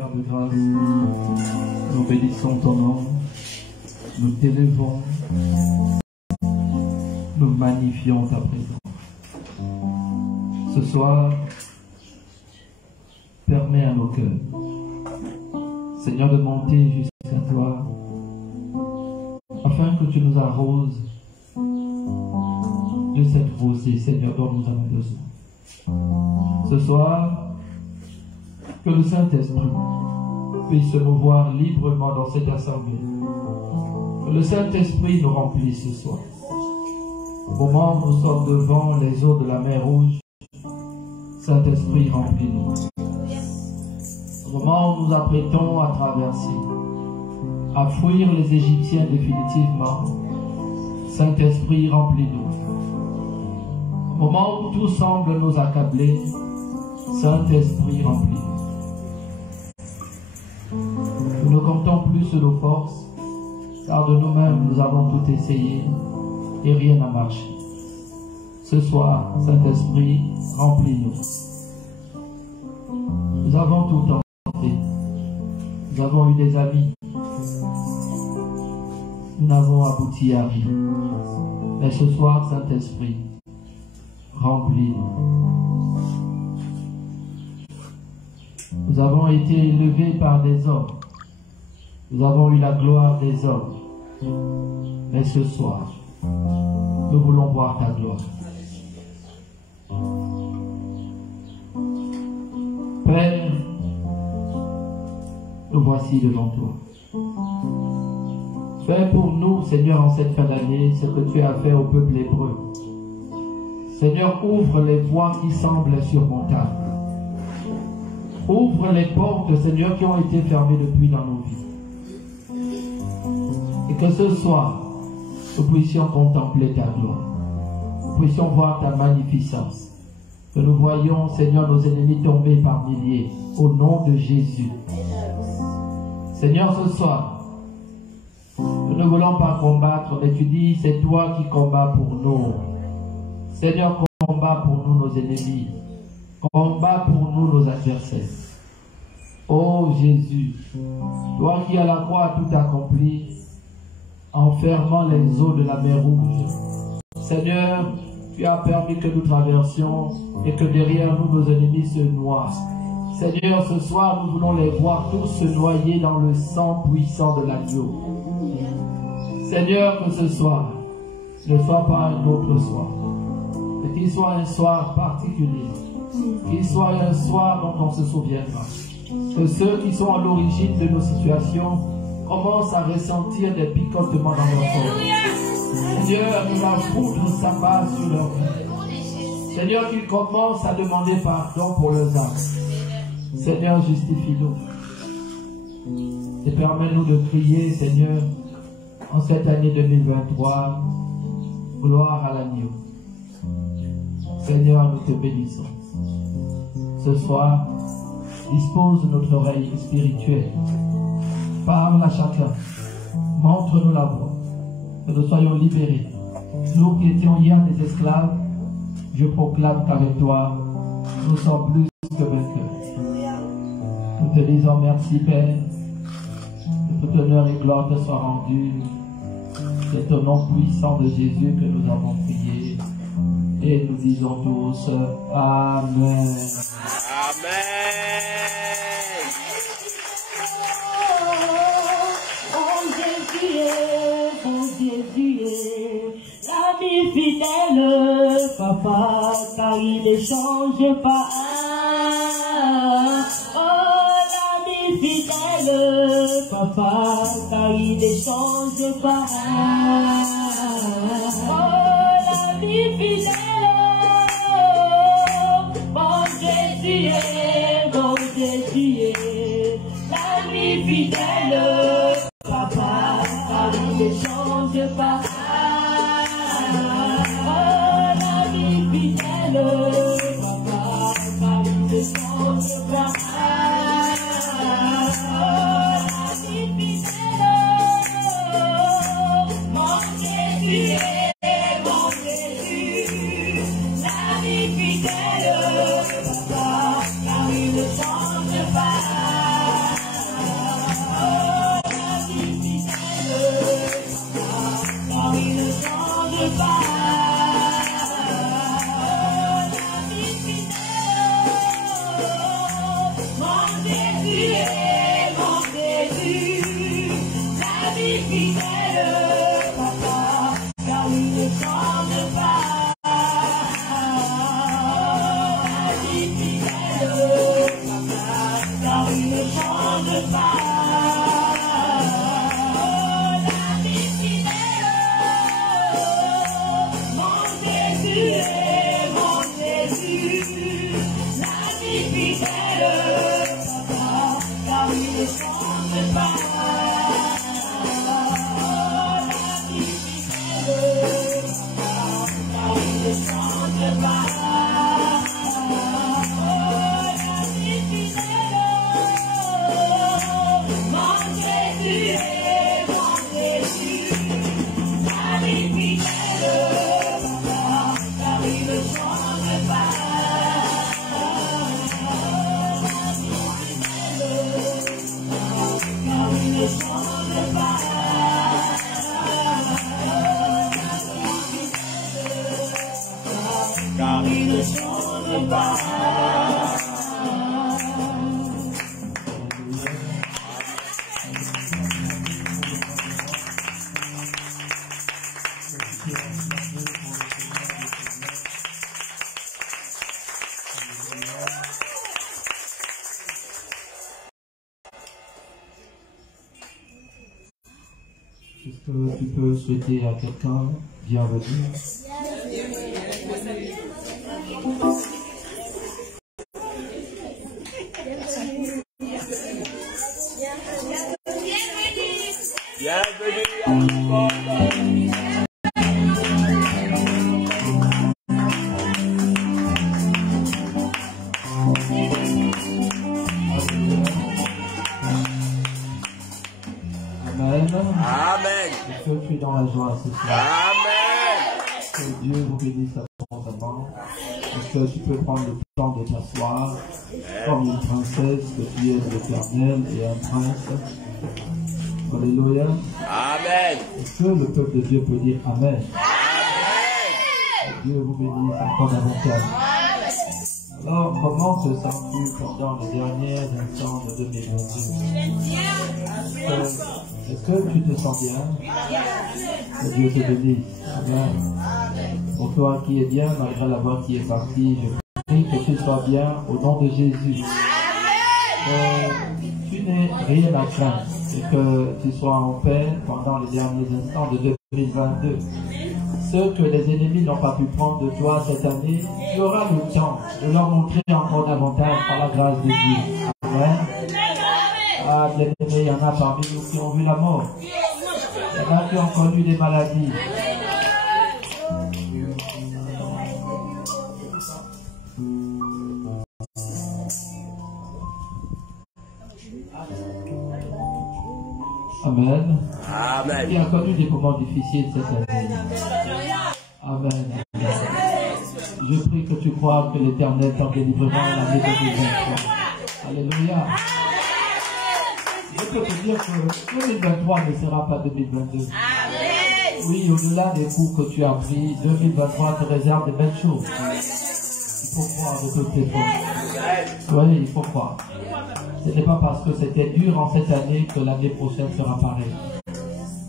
Père de grâce, nous bénissons ton nom, nous t'élevons, nous magnifions ta présence. Ce soir, permets à nos cœurs, Seigneur, de monter jusqu'à toi, afin que tu nous arroses de cette rosée, Seigneur, dont nous avons besoin. Ce soir, que le Saint-Esprit puisse se mouvoir librement dans cette assemblée. Que le Saint-Esprit nous remplisse ce soir. Au moment où nous sommes devant les eaux de la mer Rouge, Saint-Esprit, remplis-nous. Au moment où nous apprêtons à traverser, à fuir les Égyptiens définitivement, Saint-Esprit, remplis-nous. Au moment où tout semble nous accabler, Saint-Esprit, remplis-nous. Nous ne comptons plus sur nos forces, car de nous-mêmes nous avons tout essayé et rien n'a marché. Ce soir, Saint-Esprit, remplis-nous. Nous avons tout tenté. Nous avons eu des amis. Nous n'avons abouti à rien. Mais ce soir, Saint-Esprit, remplis-nous. Nous avons été élevés par des hommes. Nous avons eu la gloire des hommes. Mais ce soir, nous voulons voir ta gloire. Père, nous voici devant toi. Fais pour nous, Seigneur, en cette fin d'année, ce que tu as fait au peuple hébreu. Seigneur, ouvre les voies qui semblent insurmontables. Ouvre les portes, Seigneur, qui ont été fermées depuis dans nos vies. Et que ce soir, nous puissions contempler ta gloire. Nous puissions voir ta magnificence. Que nous voyions, Seigneur, nos ennemis tomber par milliers. Au nom de Jésus. Seigneur, ce soir, nous ne voulons pas combattre, mais tu dis, c'est toi qui combats pour nous. Seigneur, combat pour nous nos ennemis. Combat pour nous nos adversaires. Oh Jésus, toi qui à la croix as tout accompli, en fermant les eaux de la mer Rouge. Seigneur, tu as permis que nous traversions et que derrière nous nos ennemis se noient. Seigneur, ce soir nous voulons les voir tous se noyer dans le sang puissant de l'agneau. Seigneur, que ce soir ne soit pas un autre soir, mais qu'il soit un soir particulier, qu'il soit un soir dont on se souviendra. Que ceux qui sont à l'origine de nos situations commencent à ressentir des picotements dans leur corps. Seigneur, que la foudre s'abat sur leur vie. Seigneur, qu'ils commencent à demander pardon pour leurs actes. Seigneur, justifie-nous. Et permets-nous de crier, Seigneur, en cette année 2023, gloire à l'agneau. Seigneur, nous te bénissons. Ce soir, dispose notre oreille spirituelle. Parle à chacun. Montre-nous la voie. Que nous soyons libérés. Nous qui étions hier des esclaves, je proclame qu'avec toi, nous sommes plus que vainqueurs. Nous te disons merci, Père. Que tout honneur et gloire te soient rendus. C'est au nom puissant de Jésus que nous avons prié. Et nous disons tous Amen. Amen. L'ami fidèle, papa, car il ne change pas. Oh, l'ami fidèle, papa, car il ne change pas. Oh, l'ami fidèle, mon Jésus est, l'ami fidèle, papa, car il ne change pas. Mon Jésus, Est-ce que tu peux souhaiter à quelqu'un bienvenue? Amen. Est-ce que tu es dans la joie ce soir? Amen. Que Dieu vous bénisse abondamment. Est-ce que tu peux prendre le temps de t'asseoir comme une princesse, que tu es l'Éternel et un prince? Alléluia. Amen. Est-ce que le peuple de Dieu peut dire Amen? Amen. Que Dieu vous bénisse encore davantage. Alors, comment te sens-tu pendant les derniers instants de 2022? Est-ce que tu te sens bien? Que Dieu te bénisse. Amen. Pour toi qui es bien, malgré la voix qui est partie, je prie que tu sois bien au nom de Jésus. Tu n'aies rien à craindre et que tu sois en paix pendant les derniers instants de 2022. Ce que les ennemis n'ont pas pu prendre de toi cette année, tu auras le temps de leur montrer encore davantage par la grâce de Dieu. Amen. Ah, bien aimé, il y en a parmi nous qui ont vu la mort. Il y en a qui ont connu des maladies. Amen. Amen. Qui a connu des moments difficiles cette année. Amen. Je prie que tu crois que l'Éternel t'en délivrera en l'année 2023. Alléluia. Je peux te dire que 2023 ne sera pas 2022. Oui, au-delà des coups que tu as pris, 2023 te réserve de belles choses. Il faut croire de toutes tes forces. Oui, il faut croire. Ce n'est pas parce que c'était dur en cette année que l'année prochaine sera pareille.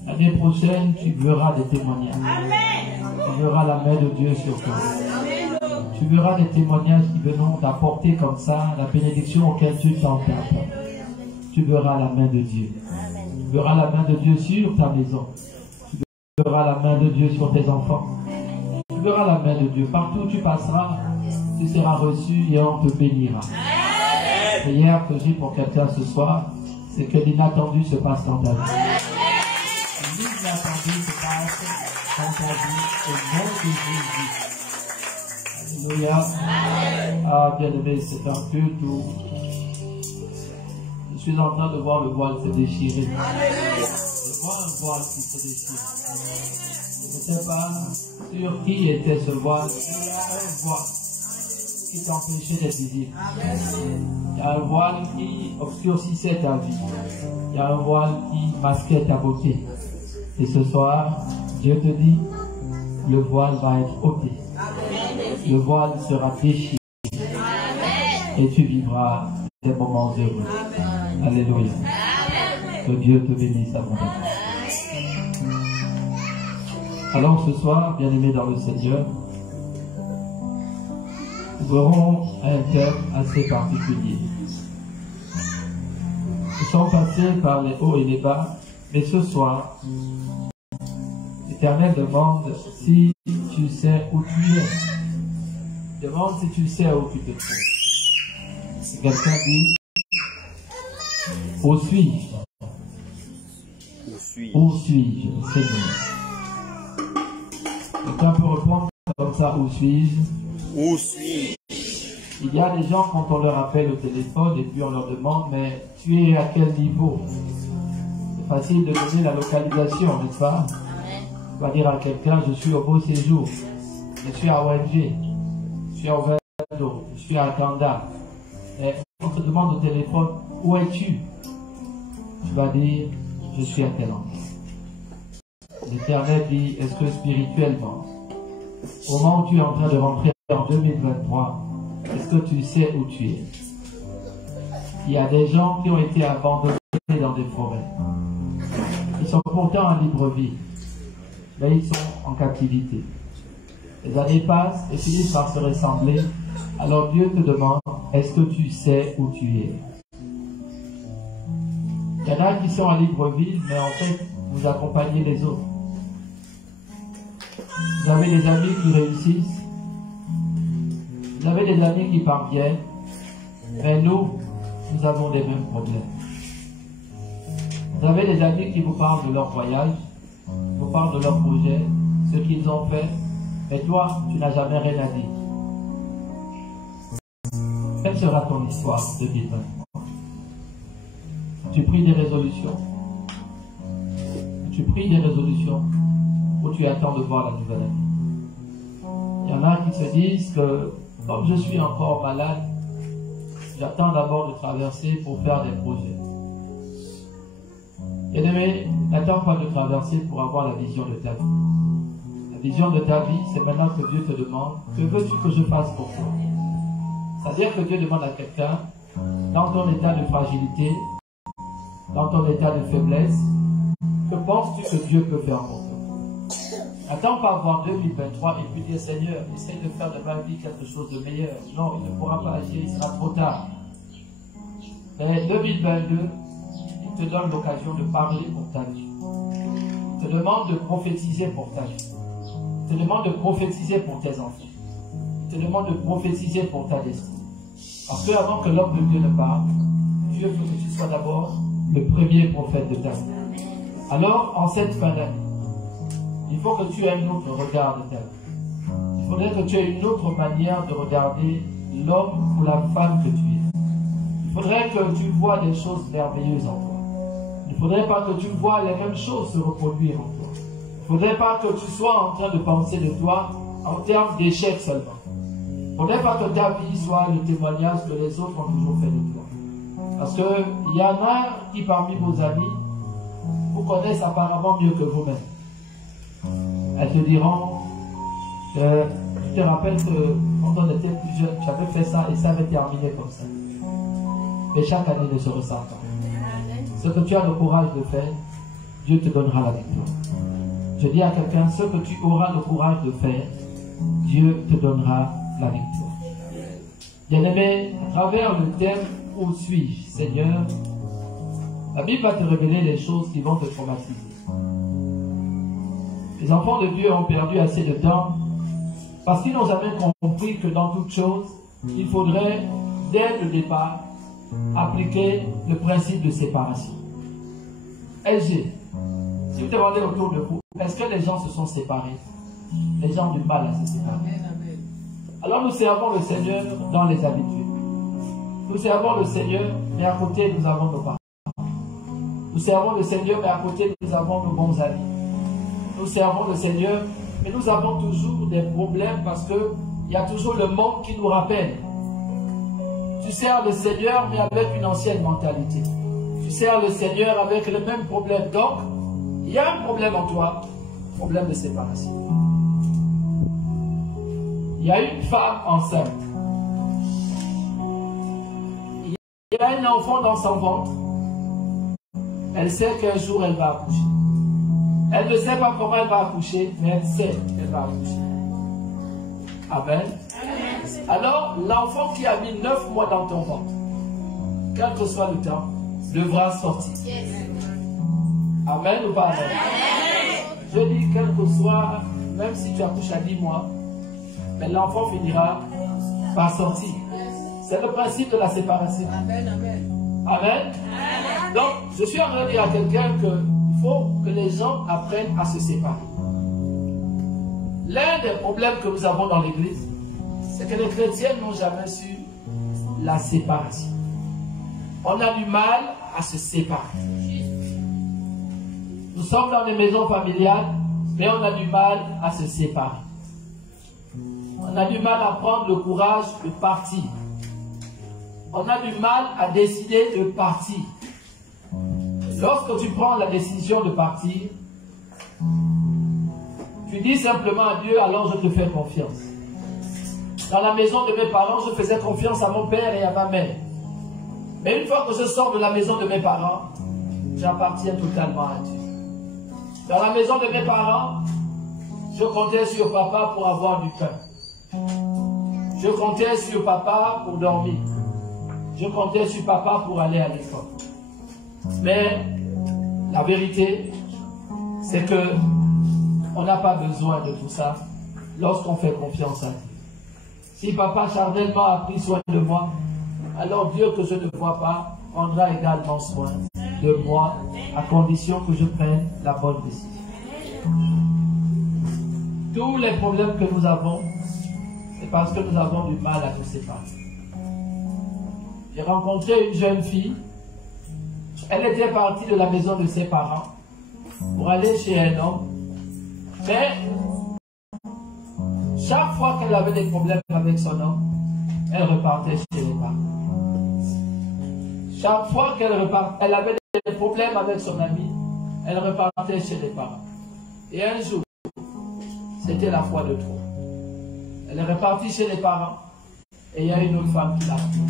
L'année prochaine, tu verras des témoignages. Tu verras la main de Dieu sur toi. Tu verras des témoignages qui viendront t'apporter comme ça la bénédiction auquel tu t'en tapes. Tu verras la main de Dieu. Tu verras la main de Dieu sur ta maison. Tu verras la main de Dieu sur tes enfants. Tu verras la main de Dieu. Partout où tu passeras, tu seras reçu et on te bénira. La prière que j'ai pour quelqu'un ce soir, c'est que l'inattendu se passe dans ta vie. L'inattendu se passe dans ta vie au nom de Jésus. Alléluia. Ah, bien aimé, c'est un culte où je suis en train de voir le voile se déchirer. Je vois un voile qui se déchire. Je ne sais pas sur qui était ce voile. Il y a un voile qui t'empêchait d'être visible. Il y a un voile qui obscurcissait ta vie. Il y a un voile qui masquait ta beauté. Et ce soir, Dieu te dit, le voile va être ôté. Le voile sera déchiré. Et tu vivras des moments heureux. Alléluia. Que Dieu te bénisse abondamment. Alors ce soir, bien-aimés dans le Seigneur, nous aurons un thème assez particulier. Nous sommes passés par les hauts et les bas, mais ce soir, l'Éternel demande si tu sais où tu es. Demande si tu sais où tu te trouves. Si quelqu'un dit, où suis-je? Où suis-je, Seigneur? Quelqu'un peut répondre comme ça, où suis-je? Où suis-je? Il y a des gens, quand on leur appelle au téléphone et puis on leur demande, mais tu es à quel niveau? C'est facile de donner la localisation, n'est-ce pas? On va dire à quelqu'un, je suis au Beau Séjour, je suis à ONG, je suis à Ovendo, je suis à Kanda. Et on te demande au téléphone, où es-tu? Tu vas dire, je suis à tel endroit. L'Éternel dit, est-ce que spirituellement, au moment où tu es en train de rentrer en 2023, est-ce que tu sais où tu es? Il y a des gens qui ont été abandonnés dans des forêts. Ils sont pourtant en libre vie, mais ils sont en captivité. Les années passent et finissent par se ressembler. Alors Dieu te demande, est-ce que tu sais où tu es? Il y en a qui sont en libre vie, mais en fait, vous accompagnez les autres. Vous avez des amis qui réussissent. Vous avez des amis qui parviennent. Mais nous avons les mêmes problèmes. Vous avez des amis qui vous parlent de leur voyage, vous parlent de leur projet, ce qu'ils ont fait. Mais toi, tu n'as jamais rien à dire. Quelle sera ton histoire de 2023? Tu pries des résolutions. Tu pries des résolutions où tu attends de voir la nouvelle année. Il y en a qui se disent que comme je suis encore malade, j'attends d'abord de traverser pour faire des projets. Bien-aimé, n'attends pas de traverser pour avoir la vision de ta vie. La vision de ta vie, c'est maintenant que Dieu te demande, que veux-tu que je fasse pour toi? C'est-à-dire que Dieu demande à quelqu'un, dans ton état de fragilité, dans ton état de faiblesse, que penses-tu que Dieu peut faire pour toi? N'attends pas voir 2023 et puis dire, Seigneur, essaye de faire de ma vie quelque chose de meilleur. Non, il ne pourra pas agir, il sera trop tard. Mais 2022, il te donne l'occasion de parler pour ta vie. Il te demande de prophétiser pour ta vie. Il te demande de prophétiser pour tes enfants. Il te demande de prophétiser pour ta destinée. Parce que avant que l'homme de Dieu ne parle, Dieu veut que tu sois d'abord le premier prophète de ta vie. Alors, en cette fin d'année, il faut que tu aies un autre regard de ta vie. Il faudrait que tu aies une autre manière de regarder l'homme ou la femme que tu es. Il faudrait que tu vois des choses merveilleuses en toi. Il ne faudrait pas que tu vois les mêmes choses se reproduire en toi. Il ne faudrait pas que tu sois en train de penser de toi en termes d'échec seulement. Il ne faudrait pas que ta vie soit le témoignage que les autres ont toujours fait de toi. Parce qu'il y en a qui parmi vos amis vous connaissent apparemment mieux que vous-même. Elles te diront, tu te rappelles que quand on était plus jeune, tu avais fait ça et ça avait terminé comme ça. Mais chaque année ne se ressent pas. Ce que tu as le courage de faire, Dieu te donnera la victoire. Je dis à quelqu'un, ce que tu auras le courage de faire, Dieu te donnera la victoire. Bien-aimé, à travers le thème « Où suis-je, Seigneur ?» la Bible va te révéler les choses qui vont te traumatiser. Les enfants de Dieu ont perdu assez de temps parce qu'ils n'ont jamais compris que dans toute chose, il faudrait, dès le départ, appliquer le principe de séparation. LG, si vous demandez autour de vous, est-ce que les gens se sont séparés? Les gens ont du mal à se séparer. Alors nous servons le Seigneur dans les habitudes. Nous servons le Seigneur, mais à côté nous avons nos parents. Nous servons le Seigneur, mais à côté nous avons nos bons amis. Nous servons le Seigneur, mais nous avons toujours des problèmes parce qu'il y a toujours le monde qui nous rappelle. Tu sers le Seigneur, mais avec une ancienne mentalité. Tu sers le Seigneur avec le même problème. Donc, il y a un problème en toi, problème de séparation. Il y a une femme enceinte. Il y a un enfant dans son ventre. Elle sait qu'un jour elle va accoucher. Elle ne sait pas comment elle va accoucher, mais elle sait qu'elle va accoucher. Amen. Alors, l'enfant qui a mis 9 mois dans ton ventre, quel que soit le temps, devra sortir. Amen ou pas amen? Je dis, quel que soit, même si tu accouches à 10 mois, mais l'enfant finira par sortir. C'est le principe de la séparation. Amen. Donc, je suis en train de dire à quelqu'un qu'il faut que les gens apprennent à se séparer. L'un des problèmes que nous avons dans l'église, c'est que les chrétiens n'ont jamais su la séparation. On a du mal à se séparer. Nous sommes dans des maisons familiales, mais on a du mal à se séparer. On a du mal à prendre le courage de partir. On a du mal à décider de partir. Lorsque tu prends la décision de partir, tu dis simplement à Dieu, alors je te fais confiance. Dans la maison de mes parents, je faisais confiance à mon père et à ma mère. Mais une fois que je sors de la maison de mes parents, j'appartiens totalement à Dieu. Dans la maison de mes parents, je comptais sur papa pour avoir du pain. Je comptais sur papa pour dormir. Je comptais sur papa pour aller à l'école. Mais la vérité, c'est que on n'a pas besoin de tout ça lorsqu'on fait confiance à Dieu. Si papa charnellement a pris soin de moi, alors Dieu que je ne vois pas prendra également soin de moi à condition que je prenne la bonne décision. Tous les problèmes que nous avons, c'est parce que nous avons du mal à nous séparer. J'ai rencontré une jeune fille. Elle était partie de la maison de ses parents pour aller chez un homme. Mais chaque fois qu'elle avait des problèmes avec son homme, elle repartait chez les parents. Chaque fois qu'elle avait des problèmes avec son ami, elle repartait chez les parents. Et un jour, c'était la fois de trop. Elle est repartie chez les parents et il y a une autre femme qui l'a pris.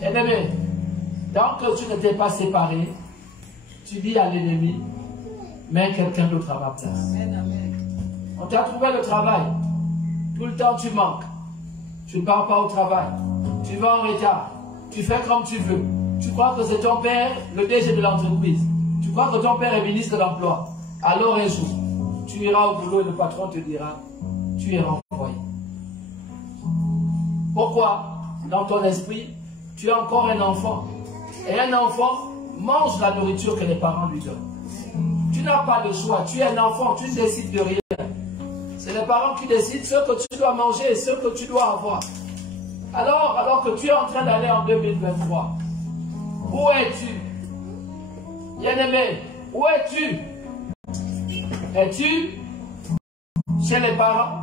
Bien-aimé, tant que tu ne t'es pas séparé, tu dis à l'ennemi, mets quelqu'un d'autre à ma place. On t'a trouvé le travail. Tout le temps tu manques. Tu ne pars pas au travail. Tu vas en retard. Tu fais comme tu veux. Tu crois que c'est ton père, le DG de l'entreprise. Tu crois que ton père est ministre de l'Emploi. Alors un jour, tu iras au boulot et le patron te dira, tu es renvoyé. Pourquoi? Dans ton esprit, tu es encore un enfant. Et un enfant mange la nourriture que les parents lui donnent. Tu n'as pas de choix. Tu es un enfant, tu ne décides de rien. C'est les parents qui décident ce que tu dois manger et ce que tu dois avoir. Alors que tu es en train d'aller en 2023, où es-tu? Bien-aimé, où es-tu? Es-tu chez les parents?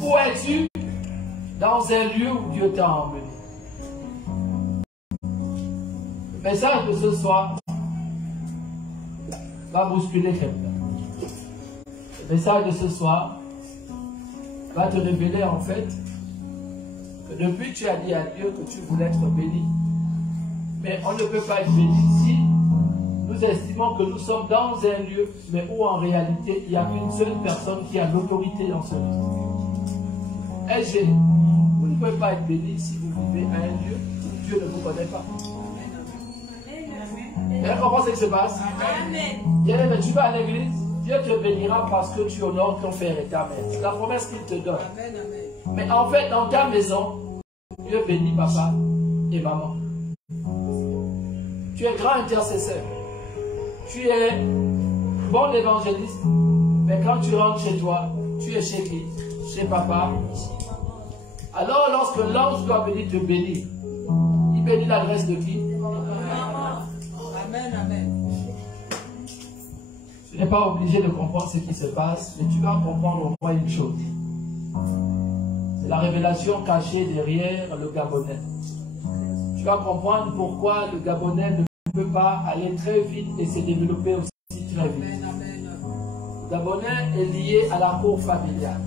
Où es-tu dans un lieu où Dieu t'a emmené? Le message de ce soir va bousculer quelqu'un. Le message de ce soir va te révéler en fait que depuis tu as dit à Dieu que tu voulais être béni. Mais on ne peut pas être béni si nous estimons que nous sommes dans un lieu, mais où en réalité il y a une seule personne qui a l'autorité dans ce lieu. SG, vous ne pouvez pas être béni si vous vivez à un lieu où Dieu ne vous connaît pas. Vous comprenez ce qui se passe? Bien, mais tu vas à l'église, Dieu te bénira parce que tu honores ton frère et ta mère. C'est la promesse qu'il te donne. Mais en fait, dans ta maison, Dieu bénit papa et maman. Tu es grand intercesseur. Tu es bon évangéliste. Mais quand tu rentres chez toi, tu es chez qui? Chez papa. Alors, lorsque l'ange doit venir te bénir, il bénit l'adresse de qui? Amen, amen. Tu n'es pas obligé de comprendre ce qui se passe, mais tu vas comprendre au moins une chose. C'est la révélation cachée derrière le Gabonais. Tu vas comprendre pourquoi le Gabonais ne peut pas aller très vite et se développer aussi très vite. Le Gabonais est lié à la cour familiale.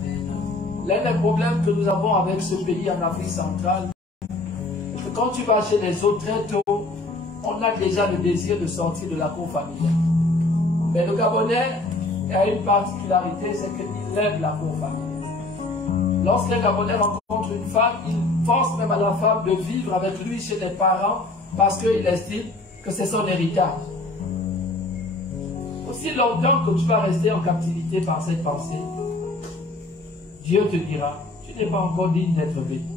L'un des problèmes que nous avons avec ce pays en Afrique centrale, c'est que quand tu vas chez les autres très tôt, on a déjà le désir de sortir de la cour familiale. Mais le Gabonais a une particularité, c'est qu'il aime la cour familiale. Lorsqu'un Gabonais rencontre une femme, il force même à la femme de vivre avec lui chez les parents parce qu'il estime que c'est son héritage. Aussi longtemps que tu vas rester en captivité par cette pensée, Dieu te dira, tu n'es pas encore digne d'être béni.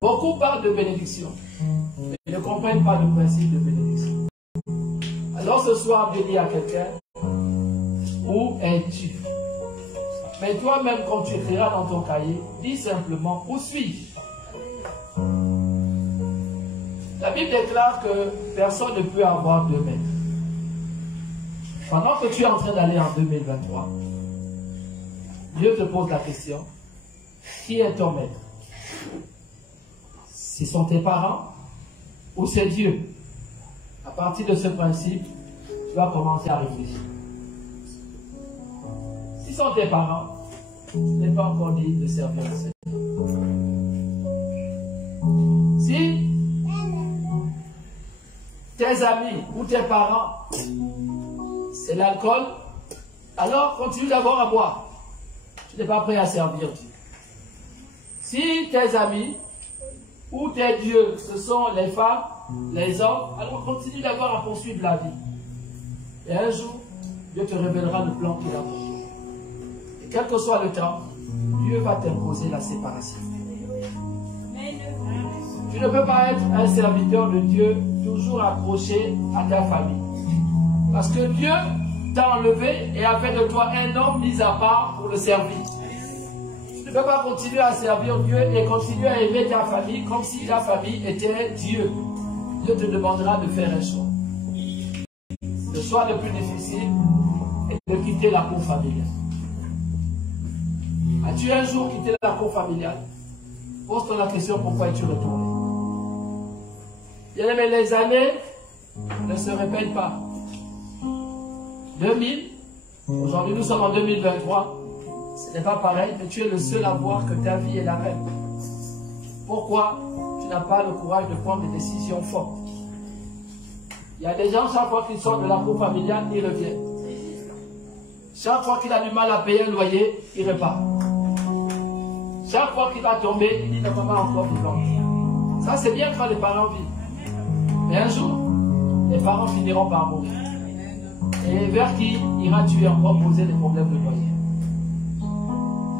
Beaucoup parlent de bénédiction, mais ne comprennent pas le principe de bénédiction. Alors ce soir de dire à quelqu'un, où es-tu? Mais toi-même, quand tu écriras dans ton cahier, dis simplement, où suis-je? La Bible déclare que personne ne peut avoir 2 maîtres. Pendant que tu es en train d'aller en 2023, Dieu te pose la question, qui est ton maître? Ce sont tes parents ou c'est Dieu? À partir de ce principe, tu vas commencer à réfléchir. Si ce sont tes parents, tu n'es pas encore dit de servir le Seigneur. Si tes amis ou tes parents, c'est l'alcool, alors continue d'abord à boire. Tu n'es pas prêt à servir Dieu. Si tes amis ou tes dieux, ce sont les femmes, les hommes, alors continue d'abord à poursuivre la vie. Et un jour, Dieu te révélera le plan qu'il a pour toi. Et quel que soit le temps, Dieu va t'imposer la séparation. Tu ne peux pas être un serviteur de Dieu toujours accroché à ta famille. Parce que Dieu t'a enlevé et a fait de toi un homme mis à part pour le servir. Tu ne peux pas continuer à servir Dieu et continuer à aimer ta famille comme si ta famille était Dieu. Dieu te demandera de faire un choix. Le choix le plus difficile est de quitter la cour familiale. As-tu un jour quitté la cour familiale? Pose-toi la question, pourquoi es-tu retourné? Bien aimé, les années ne se répètent pas. 2000, aujourd'hui nous sommes en 2023, ce n'est pas pareil, mais tu es le seul à voir que ta vie est la même. Pourquoi tu n'as pas le courage de prendre des décisions fortes? Il y a des gens, chaque fois qu'ils sortent de la cour familiale, ils reviennent. Chaque fois qu'il a du mal à payer un loyer, il repart. Chaque fois qu'il va tomber, il dit non, maman encore vivant. Ça c'est bien quand les parents vivent. Mais un jour, les parents finiront par mourir. Et vers qui iras-tu encore poser des problèmes de loyer?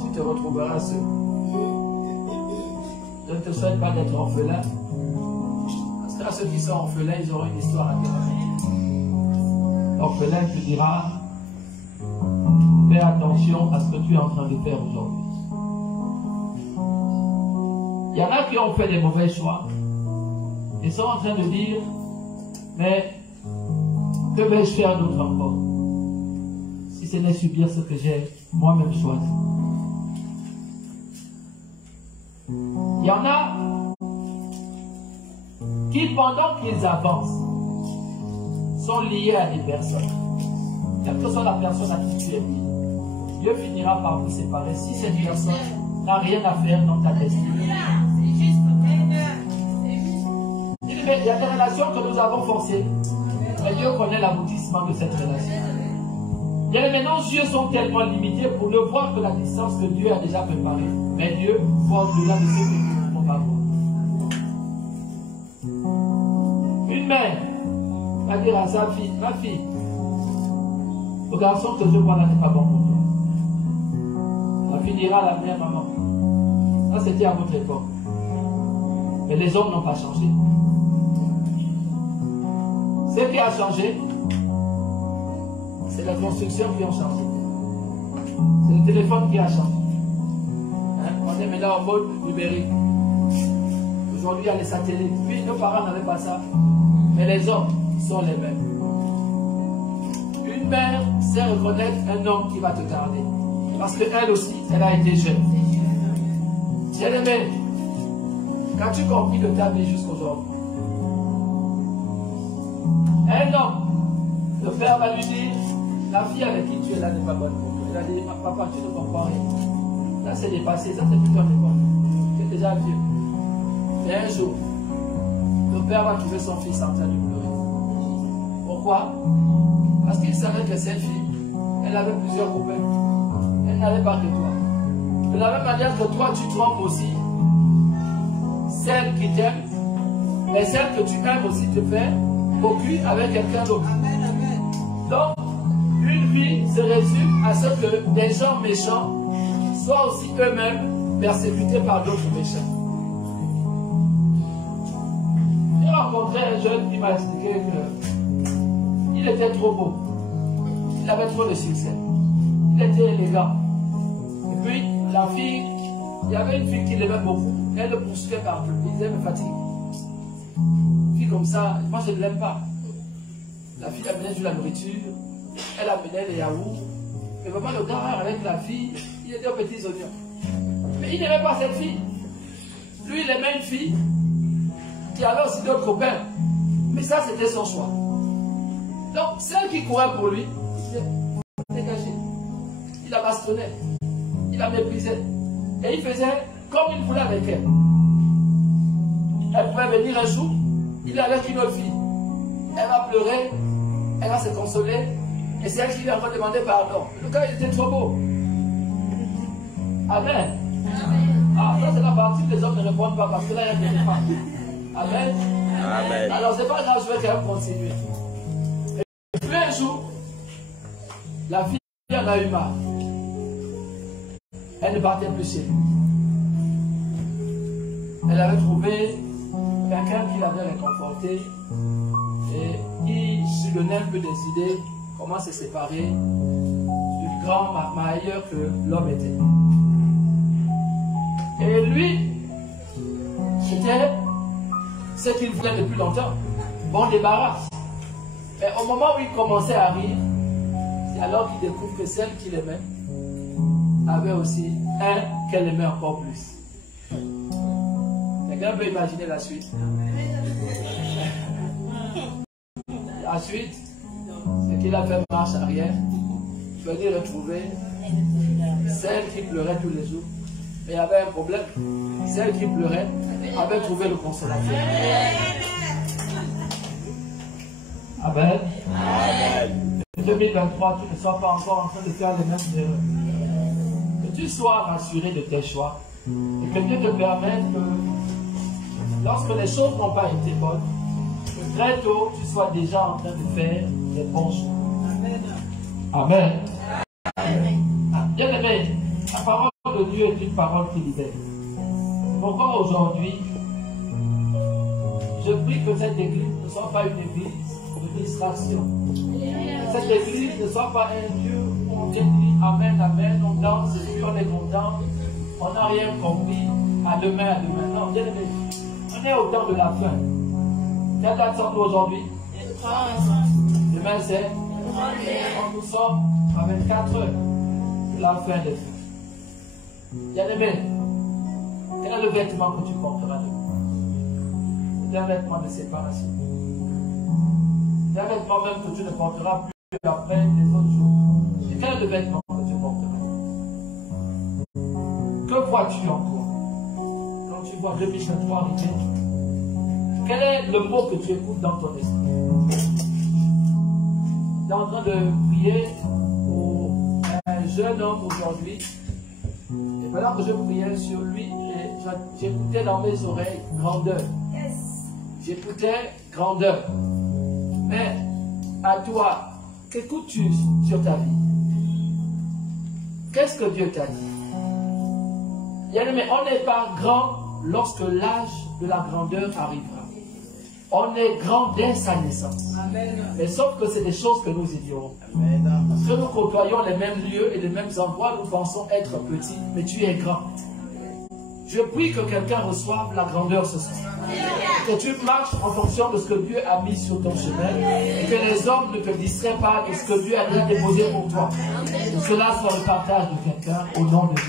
Tu te retrouveras seul. Je ne te souhaite pas d'être orphelin. Parce que là, ceux qui sont orphelins, ils auront une histoire à te raconter. L'orphelin te dira, fais attention à ce que tu es en train de faire aujourd'hui. Il y en a qui ont fait des mauvais choix et sont en train de dire, mais que vais-je faire d'autre encore si ce n'est subir ce que j'ai moi-même choisi? Il y en a qui, pendant qu'ils avancent, sont liés à des personnes. Quelle que soit la personne à qui tu es lié, Dieu finira par vous séparer si cette personne n'a rien à faire dans ta destinée. Il y a des relations que nous avons forcées, mais Dieu connaît l'aboutissement de cette relation. Bien, maintenant, nos yeux sont tellement limités pour ne voir que la distance que Dieu a déjà préparée. Mais Dieu voit au-delà de ce que nous ne pouvons pas voir. Une mère va dire à sa fille, ma fille, le garçon que je vois là n'est pas bon pour toi. La fille dira à la mère, maman, ça c'était à votre époque. Mais les hommes n'ont pas changé. Ce qui a changé, c'est la construction qui a changé. C'est le téléphone qui a changé. Hein? On est maintenant en mode numérique. Aujourd'hui, il y a les satellites. Puis, nos parents n'avaient pas ça. Mais les hommes sont les mêmes. Une mère sait reconnaître un homme qui va te garder. Parce qu'elle aussi, elle a été jeune. Bien-aimé, qu'as-tu compris de ta vie jusqu'aujourd'hui? Un homme, le père va lui dire, la fille avec qui tu es là n'est pas bonne pour toi. Il va dire, papa, tu ne comprends rien. Ça c'est dépassé, ça c'est plus ton époque. Tu es déjà vieux. Et un jour, le père va trouver son fils en train de pleurer. Pourquoi? Parce qu'il savait que cette fille, elle avait plusieurs copains. Elle n'avait pas que toi. De la même manière que toi, tu trompes aussi celle qui t'aime, mais celle que tu aimes aussi te fait cocu avec quelqu'un d'autre. Donc, une vie se résume à ce que des gens méchants soient aussi eux-mêmes persécutés par d'autres méchants. J'ai rencontré un jeune qui m'a expliqué Il était trop beau. Il avait trop de succès. Il était élégant. Et puis, la fille, il y avait une fille qui l'aimait beaucoup. Elle le poursuivait partout. Il disait, me fatigue. Une fille comme ça, moi je ne l'aime pas. La fille amenait de la nourriture. Elle amenait les yaourts. Mais vraiment, le gars avec la fille, il était aux petits oignons. Mais il n'aimait pas cette fille. Lui, il aimait une fille qui avait aussi d'autres copains. Mais ça, c'était son choix. Donc, celle qui courait pour lui, il s'est dégagé. Il la bastonnait. Il la méprisait. Et il faisait comme il voulait avec elle. Elle pouvait venir un jour, il est avec une autre fille. Elle va pleurer, elle va se consoler. Et c'est elle qui lui a encore demandé pardon. Le gars, il était trop beau. Amen. Ah, ça c'est la partie que les hommes ne répondent pas parce que là, il y a des femmes. Amen. Amen. Alors, c'est pas grave, je vais quand même continuer. Et puis un jour, la fille en a eu marre. Elle ne partait plus chez lui. Elle avait trouvé quelqu'un qui l'avait réconforté et qui se donnait un peu des idées comment se séparer du grand marieur que l'homme était. Et lui, c'était ce qu'il voulait depuis longtemps. Bon débarras. Mais au moment où il commençait à rire, c'est alors qu'il découvre que celle qu'il aimait avait aussi un qu'elle aimait encore plus. Quelqu'un peut imaginer la suite. La suite, c'est qu'il a fait marche arrière, venir retrouver celle qui pleurait tous les jours. Mais il y avait un problème. Celle qui pleurait avait trouvé le consolateur. Amen. Amen. 2023, tu ne sois pas encore en train de faire les mêmes erreurs. Que tu sois rassuré de tes choix. Et que Dieu te permette que lorsque les choses n'ont pas été bonnes, que très tôt, tu sois déjà en train de faire les bons choix. Amen. Amen. Bien aimé, la parole de Dieu est une parole qui libère. Pourquoi aujourd'hui, je prie que cette église ne soit pas une église de distraction. Que cette église ne soit pas un Dieu où on dit Amen, Amen, on danse, et puis on est content, on n'a rien compris, à demain, à demain. Non, bien aimé, on est au temps de la fin. Quelle date sommes-nous aujourd'hui? Demain c'est nous sommes à 24 heures de la fin des fins. Bien aimé, quel est le vêtement que tu porteras demain? C'est un vêtement de séparation. C'est un vêtement même que tu ne porteras plus après les autres jours. Et quel est le vêtement que tu porteras? Que vois-tu en toi? Quand tu vois 2023 arriver, quel est le mot que tu écoutes dans ton esprit? Tu es en train de prier pour un jeune homme aujourd'hui. Et pendant que je priais sur lui, j'écoutais dans mes oreilles grandeur. J'écoutais grandeur. Mais à toi, qu'écoutes-tu sur ta vie? Qu'est-ce que Dieu t'a dit? Bien aimé, on n'est pas grand lorsque l'âge de la grandeur arrivera. On est grand dès sa naissance. Amen. Mais sauf que c'est des choses que nous ignorons. Amen. Parce que nous côtoyons les mêmes lieux et les mêmes endroits, nous pensons être petits, mais tu es grand. Je prie que quelqu'un reçoive la grandeur ce soir. Que tu marches en fonction de ce que Dieu a mis sur ton chemin et que les hommes ne te distraient pas de ce que Dieu a déjà déposé pour toi. Que cela soit le partage de quelqu'un au nom de Jésus.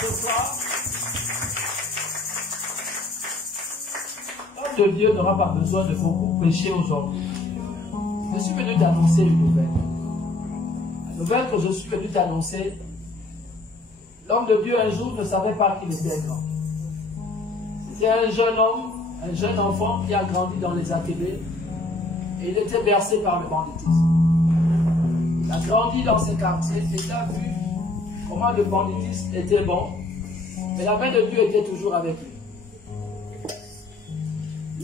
Ce soir, l'homme de Dieu n'aura pas besoin de beaucoup prêcher aujourd'hui. Je suis venu t'annoncer une nouvelle. La nouvelle que je suis venu t'annoncer, l'homme de Dieu un jour ne savait pas qu'il était grand. C'était un jeune homme, un jeune enfant qui a grandi dans les ATB et il était bercé par le banditisme. Il a grandi dans ces quartiers et il a vu comment le banditisme était bon, mais la main de Dieu était toujours avec lui.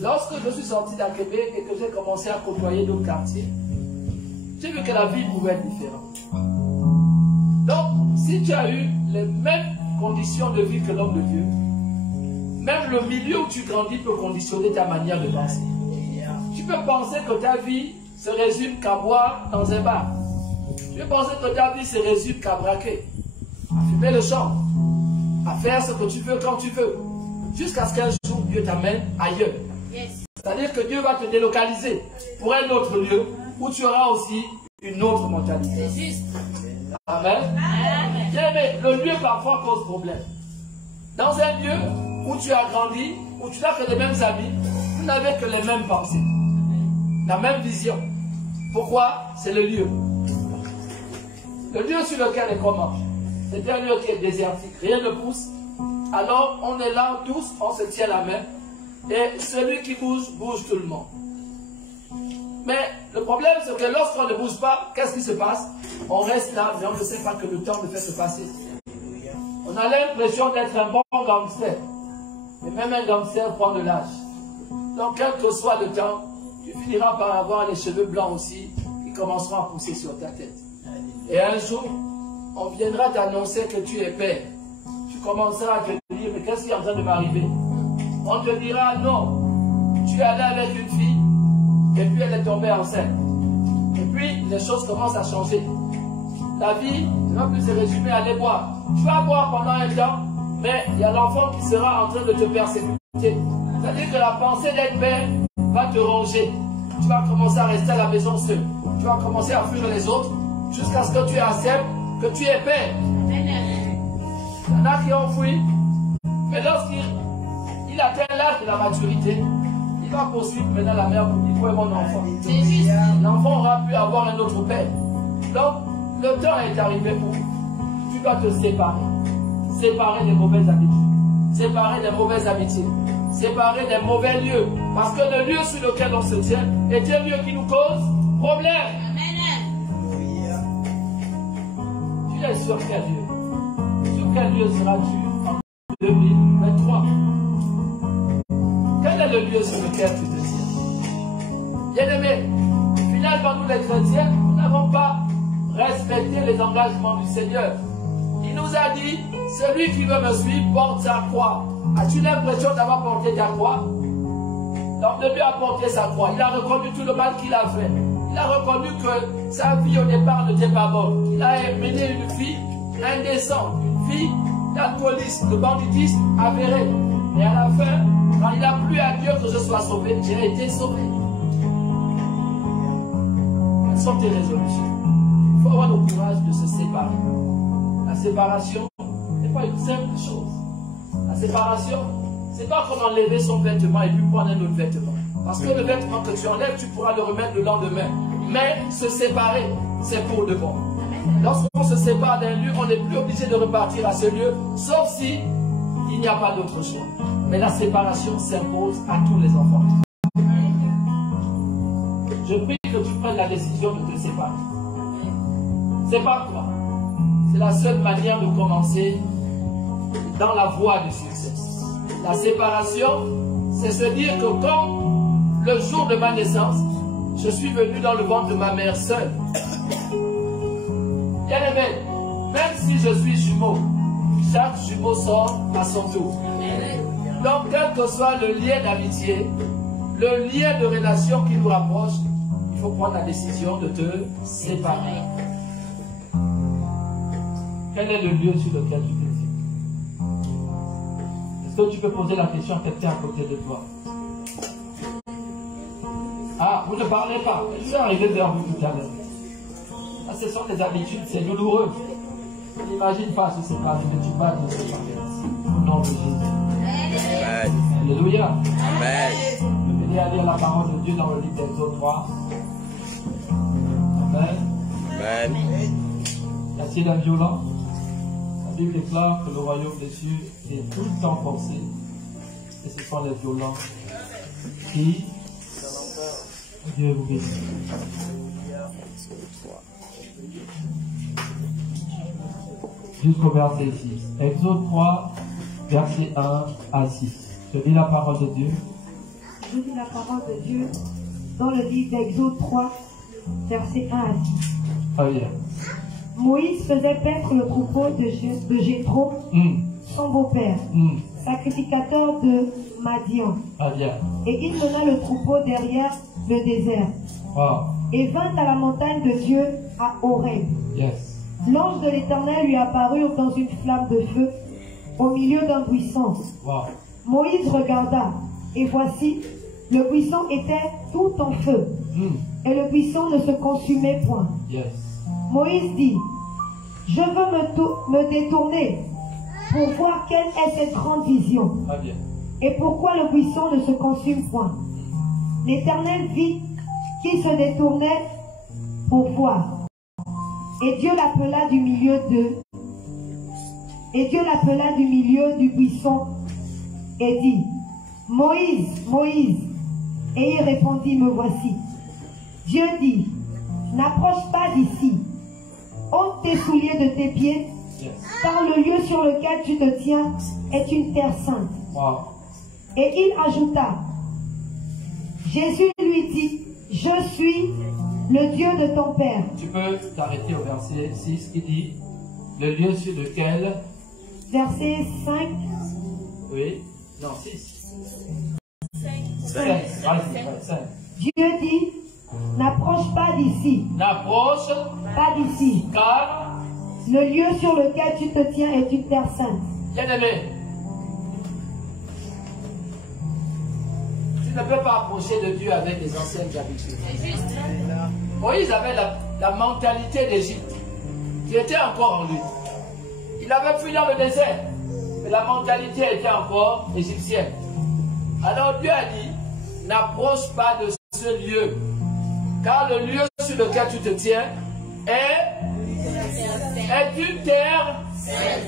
Lorsque je suis sorti d'ATB et que j'ai commencé à côtoyer d'autres quartiers, j'ai vu que la vie pouvait être différente. Donc, si tu as eu les mêmes conditions de vie que l'homme de Dieu, même le milieu où tu grandis peut conditionner ta manière de penser. Tu peux penser que ta vie se résume qu'à boire dans un bar. Tu peux penser que ta vie se résume qu'à braquer, à fumer le champ, à faire ce que tu veux quand tu veux, jusqu'à ce qu'un jour Dieu t'amène ailleurs. Yes. C'est-à-dire que Dieu va te délocaliser pour un autre lieu où tu auras aussi une autre mentalité. C'est juste. Amen. Amen. Bien aimé, le lieu parfois cause problème. Dans un lieu où tu as grandi, où tu n'as que les mêmes amis, vous n'avez que les mêmes pensées, la même vision. Pourquoi? C'est le lieu. Le lieu sur lequel est comment? C'est un lieu qui est désertique, rien ne pousse. Alors on est là tous, on se tient la main. Et celui qui bouge, bouge tout le monde. Mais le problème, c'est que lorsqu'on ne bouge pas, qu'est-ce qui se passe? On reste là, mais on ne sait pas que le temps ne fait se passer. On a l'impression d'être un bon gangster. Et même un gangster prend de l'âge. Donc, quel que soit le temps, tu finiras par avoir les cheveux blancs aussi, qui commenceront à pousser sur ta tête. Et un jour, on viendra t'annoncer que tu es père. Tu commenceras à te dire, mais qu'est-ce qui est en train de m'arriver? On te dira, non, tu es allé avec une fille, et puis elle est tombée enceinte. Et puis, les choses commencent à changer. La vie ne va plus se résumer à aller boire. Tu vas boire pendant un temps, mais il y a l'enfant qui sera en train de te persécuter. C'est-à-dire que la pensée d'être père va te ronger. Tu vas commencer à rester à la maison seul. Tu vas commencer à fuir les autres, jusqu'à ce que tu acceptes que tu es père. Il y en a qui ont fui, mais lorsqu'il atteint l'âge de la maturité, il va poursuivre maintenant la mère pour dire, où est mon enfant? L'enfant aura pu avoir un autre père. Donc, le temps est arrivé où tu dois te séparer. Séparer des mauvaises habitudes. Séparer des mauvaises amitiés. Séparer des mauvais lieux. Parce que le lieu sur lequel on se tient est un lieu qui nous cause problème. Tu es sur quel lieu? Sur quel lieu seras-tu en 2023? Quel est le lieu sur lequel tu te tiens? Bien-aimé, finalement, nous les chrétiens, nous n'avons pas respecté les engagements du Seigneur. Il nous a dit, celui qui veut me suivre porte sa croix. As-tu l'impression d'avoir porté ta croix? L'homme de Dieu a porté sa croix. Il a reconnu tout le mal qu'il a fait. Il a reconnu que sa vie au départ n'était pas bonne. Il a mené une vie indécente, une vie d'alcoolisme, de banditisme avéré. Et à la fin, quand il a plu à Dieu que je sois sauvé, j'ai été sauvé. Quelles sont tes résolutions? Il faut avoir le courage de se séparer. La séparation n'est pas une simple chose. La séparation, c'est pas comme enlever son vêtement et puis prendre un autre vêtement. Parce que le vêtement que tu enlèves, tu pourras le remettre le lendemain. Mais se séparer, c'est pour de bon. Lorsqu'on se sépare d'un lieu, on n'est plus obligé de repartir à ce lieu, sauf si il n'y a pas d'autre choix. Mais la séparation s'impose à tous les enfants. Je prie que tu prennes la décision de te séparer. Sépare-toi. C'est la seule manière de commencer dans la voie du succès. La séparation, c'est se dire que comme le jour de ma naissance, je suis venu dans le ventre de ma mère seule. Bien aimé, même si je suis jumeau, chaque jumeau sort à son tour. Donc, quel que soit le lien d'amitié, le lien de relation qui nous rapproche, il faut prendre la décision de te séparer. Quel est le lieu sur lequel tu te tiens? Est-ce que tu peux poser la question à quelqu'un à côté de toi? Ah, vous ne parlez pas. Je suis arrivé vers vous tout à l'heure. Ah, ce sont des habitudes, c'est douloureux. On n'imagine pas se séparer, mais tu vas te séparer. Au nom de Jésus. Amen. Alléluia. Amen. Je vais aller à la parole de Dieu dans le livre d'Exode 3. Amen. Amen. Y a-t-il un violent? La Bible déclare que le royaume des cieux est tout le temps forcé. Et ce sont les violents qui... Dieu vous bénisse. Jusqu'au verset 6. Exode 3, verset 1 à 6. Je lis la parole de Dieu. Je lis la parole de Dieu dans le livre d'Exode 3, verset 1 à 6. Très bien. Moïse faisait paître le troupeau de Jéthro, son beau-père, sacrificateur de Madian. Très bien. Et il mena le troupeau derrière le désert, Wow. et vint à la montagne de Dieu à Horeb. Yes. L'ange de l'Éternel lui apparut dans une flamme de feu au milieu d'un buisson. Wow. Moïse regarda, et voici, le buisson était tout en feu, et le buisson ne se consumait point. Yes. Moïse dit, je veux me détourner pour voir quelle est cette grande vision, Très bien. et pourquoi le buisson ne se consume point. L'Éternel vit qu'il se détournait pour voir. Et Dieu l'appela du milieu du buisson et dit, Moïse, Moïse. Et il répondit, me voici. Dieu dit, n'approche pas d'ici. Ôte tes souliers de tes pieds, Yes. car le lieu sur lequel tu te tiens est une terre sainte. Wow. Et il ajouta, Jésus lui dit, je suis le Dieu de ton père. Tu peux t'arrêter au verset 6 qui dit le lieu sur lequel. Verset 5. Oui. Non, 6. 5. Vas-y, 5. Dieu dit, n'approche pas d'ici, N'approche pas d'ici. car, Le lieu sur lequel tu te tiens est une terre sainte. bien-aimé, tu ne peux pas approcher de Dieu avec les anciennes habitudes. Moïse avait la mentalité d'Égypte qui était encore en lui. Il avait fui dans le désert, mais la mentalité était encore égyptienne. Alors Dieu a dit, n'approche pas de ce lieu, car le lieu sur lequel tu te tiens est une terre.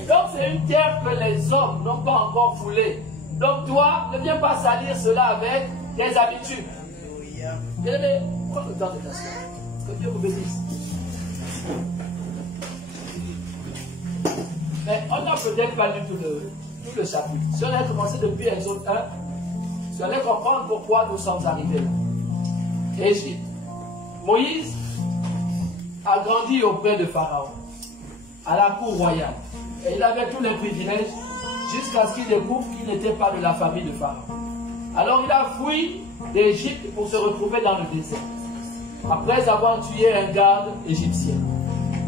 Donc c'est une terre que les hommes n'ont pas encore foulée. Donc toi, ne viens pas salir cela avec tes habitudes. Bien-aimé, prends le temps de t'asseoir. Que Dieu vous bénisse. Mais on n'a peut-être pas lu tout le chapitre. Si on avait commencé depuis Exode 1, vous allez comprendre pourquoi nous sommes arrivés là. Égypte. Moïse a grandi auprès de Pharaon, à la cour royale. Et il avait tous les privilèges jusqu'à ce qu'il découvre qu'il n'était pas de la famille de Pharaon. Alors il a fui d'Égypte pour se retrouver dans le désert, après avoir tué un garde égyptien.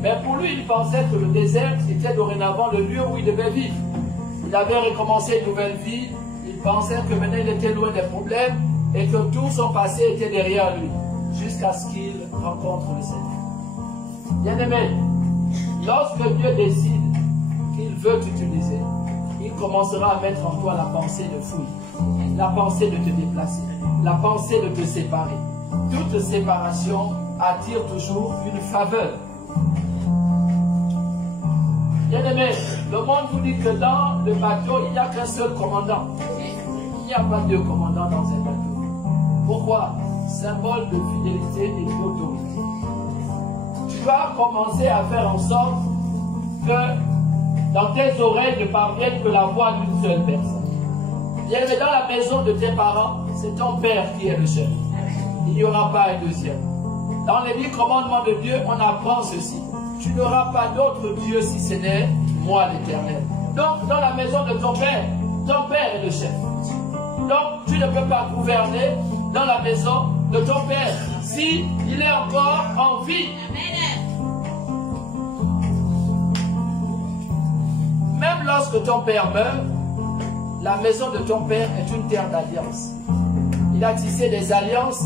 Mais pour lui, il pensait que le désert était dorénavant le lieu où il devait vivre. Il avait recommencé une nouvelle vie. Il pensait que maintenant il était loin des problèmes et que tout son passé était derrière lui, jusqu'à ce qu'il rencontre le Seigneur. Bien-aimé, lorsque Dieu décide qu'il veut t'utiliser, il commencera à mettre en toi la pensée de fouille, la pensée de te déplacer, la pensée de te séparer. Toute séparation attire toujours une faveur. Bien-aimé, le monde vous dit que dans le bateau, il n'y a qu'un seul commandant. Il n'y a pas deux commandants dans un bateau. Pourquoi? Symbole de fidélité et d'autorité. Tu dois commencer à faire en sorte que dans tes oreilles ne parvienne que la voix d'une seule personne. Bien-aimé, dans la maison de tes parents, c'est ton père qui est le chef. Il n'y aura pas un deuxième. Dans les 10 commandements de Dieu, on apprend ceci. Tu n'auras pas d'autre Dieu si ce n'est moi l'Éternel. Donc, dans la maison de ton père est le chef. Donc, tu ne peux pas gouverner dans la maison de ton père si il est encore en vie. Même lorsque ton père meurt, la maison de ton père est une terre d'alliance. Il a tissé des alliances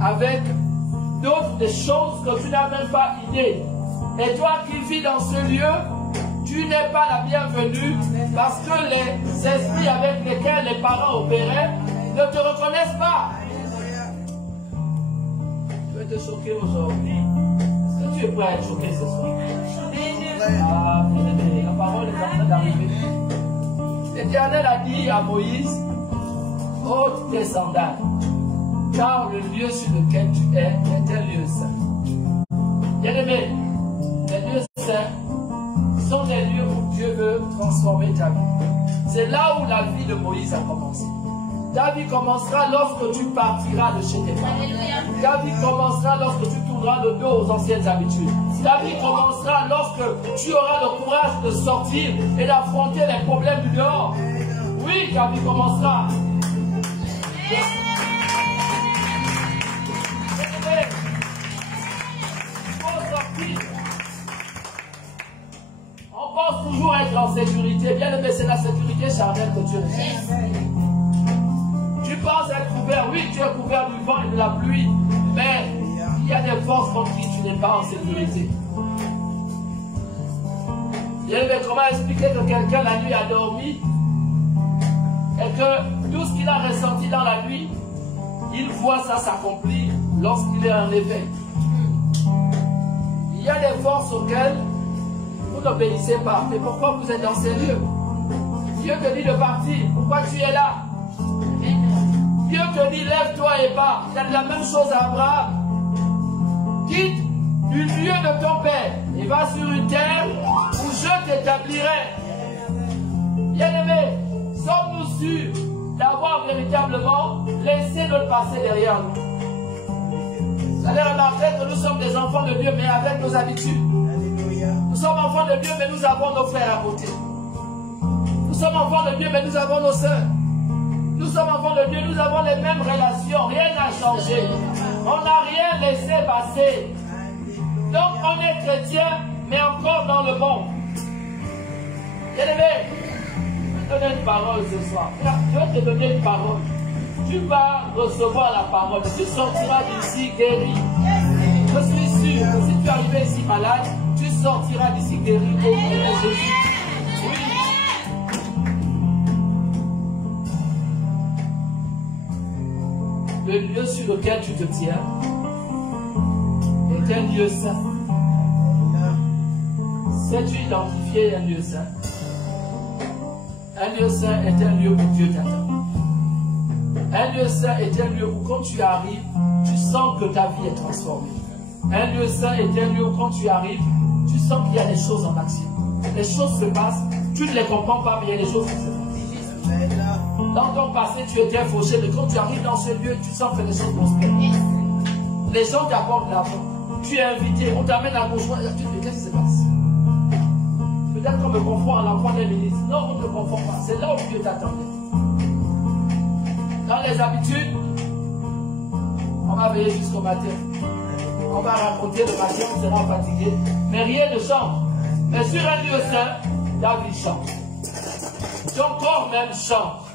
avec d'autres des choses que tu n'as même pas idée. Et toi qui vis dans ce lieu, tu n'es pas la bienvenue parce que les esprits avec lesquels les parents opéraient ne te reconnaissent pas. Je vais te choquer aujourd'hui. Est-ce que tu es prêt à être choqué ce soir? Ah, bien-aimé, la parole est en train d'arriver. L'Éternel a dit à Moïse, ôte tes sandales, car le lieu sur lequel tu es un lieu saint. Bien-aimé, les lieux saints sont des lieux où Dieu veut transformer ta vie. C'est là où la vie de Moïse a commencé. Ta vie commencera lorsque tu partiras de chez tes parents. Ta vie commencera lorsque tu tourneras le dos aux anciennes habitudes. Ta vie commencera lorsque tu auras le courage de sortir et d'affronter les problèmes du dehors. Oui, ta vie commencera. toujours être en sécurité. Bien aimé, c'est la sécurité charnelle que tu recherches. Tu penses être couvert, oui, tu es couvert du vent et de la pluie, mais il y a des forces contre qui tu n'es pas en sécurité. Bien aimé, comment expliquer que quelqu'un la nuit a dormi et que tout ce qu'il a ressenti dans la nuit, il voit ça s'accomplir lorsqu'il est en éveil. Il y a des forces auxquelles vous n'obéissez pas. Mais pourquoi vous êtes dans ces lieux? Dieu te dit de partir. Pourquoi tu es là? Dieu te dit lève-toi et pars. Il a dit la même chose à Abraham. Quitte du lieu de ton père et va sur une terre où je t'établirai. Bien-aimés, sommes-nous sûrs d'avoir véritablement laissé notre passé derrière nous? Vous allez remarquer que nous sommes des enfants de Dieu, mais avec nos habitudes. Nous sommes enfants de Dieu, mais nous avons nos frères à côté. Nous sommes enfants de Dieu, mais nous avons nos sœurs. Nous sommes enfants de Dieu, nous avons les mêmes relations. Rien n'a changé. On n'a rien laissé passer. Donc on est chrétien, mais encore dans le bon. Bien-aimé, je vais te donner une parole ce soir. Je vais te donner une parole. Tu vas recevoir la parole. Tu sortiras d'ici guéri. Je suis sûr que si tu es arrivé ici malade, tu sortiras d'ici guéri au nom de Jésus. Oui. Le lieu sur lequel tu te tiens est un lieu saint. Sais-tu identifier un lieu saint? Un lieu saint est un lieu où Dieu t'attend. Un lieu saint est un lieu où quand tu arrives, tu sens que ta vie est transformée. Un lieu saint est un lieu où quand tu arrives, tu sens qu'il y a des choses en action. Les choses se passent, tu ne les comprends pas, mais il y a des choses qui se passent. Dans ton passé, tu étais fauché, mais quand tu arrives dans ce lieu, tu sens que les choses prospèrent. Les gens t'apportent l'argent. Tu es invité, on t'amène à rejoindre. Tu te dis, qu'est-ce qui se passe? Peut-être qu'on me confond à l'enfant des ministres. Non, on ne me confond pas. C'est là où Dieu t'attendait. Dans les habitudes, on va veiller jusqu'au matin. On va raconter le matin, on sera fatigué. Mais rien ne change. Mais sur un lieu saint, ta vie change. Ton corps même change.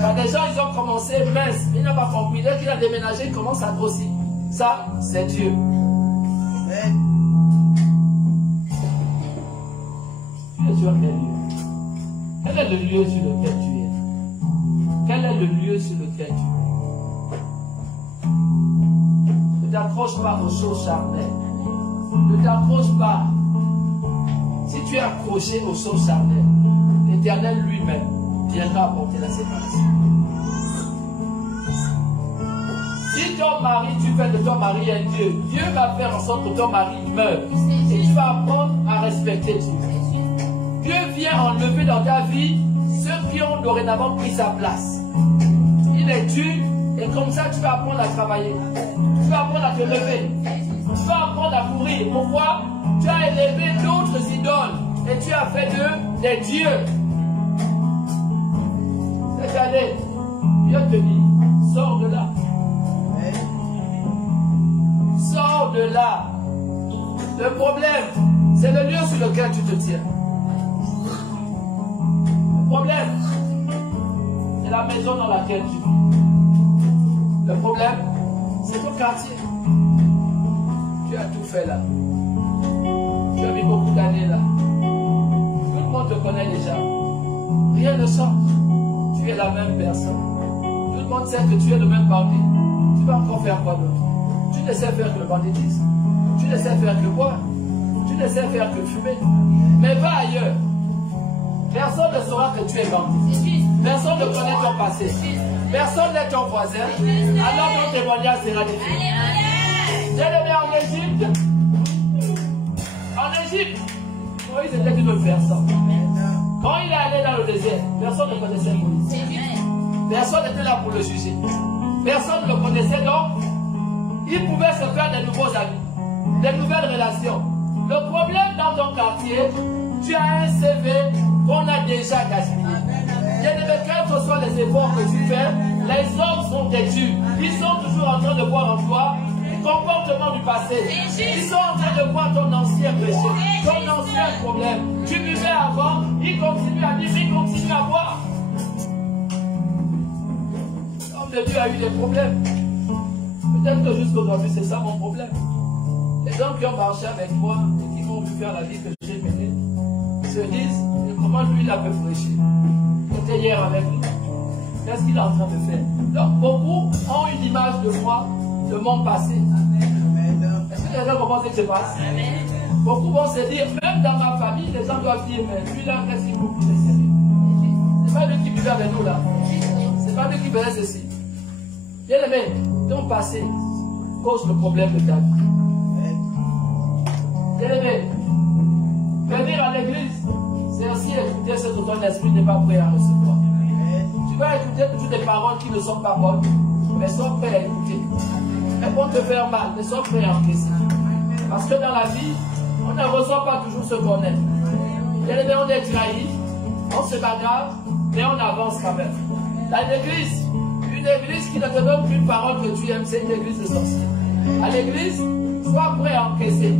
Quand des gens, ils ont commencé mince, ils n'ont pas compris. Dès qu'il a déménagé, il commence à grossir. Ça, c'est Dieu. Tu es sur quel lieu? Quel est le lieu sur lequel tu es? Quel est le lieu sur lequel tu es? Ne t'accroche pas aux choses charnelles. Ne t'accroche pas. Si tu es accroché aux choses charnelles, l'Éternel lui-même viendra apporter la séparation. Si ton mari, tu fais de ton mari un Dieu, Dieu va faire en sorte que ton mari meure. Et tu vas apprendre à respecter Dieu. Dieu vient enlever dans ta vie ceux qui ont dorénavant pris sa place. Il est Dieu, et comme ça tu vas apprendre à travailler. Tu vas apprendre à te lever. Tu vas apprendre à courir. Pourquoi? Tu as élevé d'autres idoles et tu as fait d'eux des dieux. Cette année, Dieu te dit, sors de là. Sors de là. Le problème, c'est le lieu sur lequel tu te tiens. Le problème, c'est la maison dans laquelle tu vis. Le problème, c'est ton quartier. Tu as tout fait là. Tu as mis beaucoup d'années là. Tout le monde te connaît déjà. Rien ne change. Tu es la même personne. Tout le monde sait que tu es le même bandit. Tu vas encore faire quoi d'autre? Tu ne sais faire que le banditisme. Tu ne sais faire que boire. Tu ne sais faire que fumer. Mais va ailleurs. Personne ne saura que tu es bandit. Personne ne connaît ton passé. Personne n'est ton voisin. Alors ton témoignage sera difficile. J'ai levé en Égypte. En Égypte, Moïse était une autre personne. Quand il est allé dans le désert, personne ne connaissait Moïse. Personne n'était là pour le juger. Personne ne le connaissait, donc il pouvait se faire de nouveaux amis, de nouvelles relations. Le problème dans ton quartier, tu as un CV qu'on a déjà gaspillé. Quels que soient les efforts que tu fais, les hommes sont têtus. Ils sont toujours en train de voir en toi le comportement du passé. Ils sont en train de voir ton ancien péché, ton ancien problème. Tu buvais avant, il continue à dire, il continue à boire. L'homme de Dieu a eu des problèmes. Peut-être que jusqu'aujourd'hui, c'est ça mon problème. Les gens qui ont marché avec moi et qui m'ont vu faire la vie que j'ai menée se disent, comment lui il a pu prêcher. J'étais hier avec lui. Qu'est-ce qu'il est en train de faire? Donc, beaucoup ont une image de moi, de mon passé. Est-ce que les gens comprennent ce qui se passe? Beaucoup vont se dire, même dans ma famille, les gens doivent dire, mais lui là, qu'est-ce qu'il nous fait sérieux? C'est pas lui qui vivait avec nous là. C'est pas lui qui faisait ceci. Bien aimé, ton passé cause le problème de ta vie. Bien aimé, venir à l'église, c'est aussi écouter ce que ton esprit n'est pas prêt à recevoir. Tu vas écouter toutes des paroles qui ne sont pas bonnes, mais sois prêt à écouter. Elles vont te faire mal, mais sois prêt à encaisser. Parce que dans la vie, on ne reçoit pas toujours ce qu'on aime. Bien aimé, on est trahi, on se bagarre, mais on avance quand même. Dans l'église, une église qui ne te donne qu'une parole que tu aimes, c'est une église de sorciers. À l'église, sois prêt à encaisser,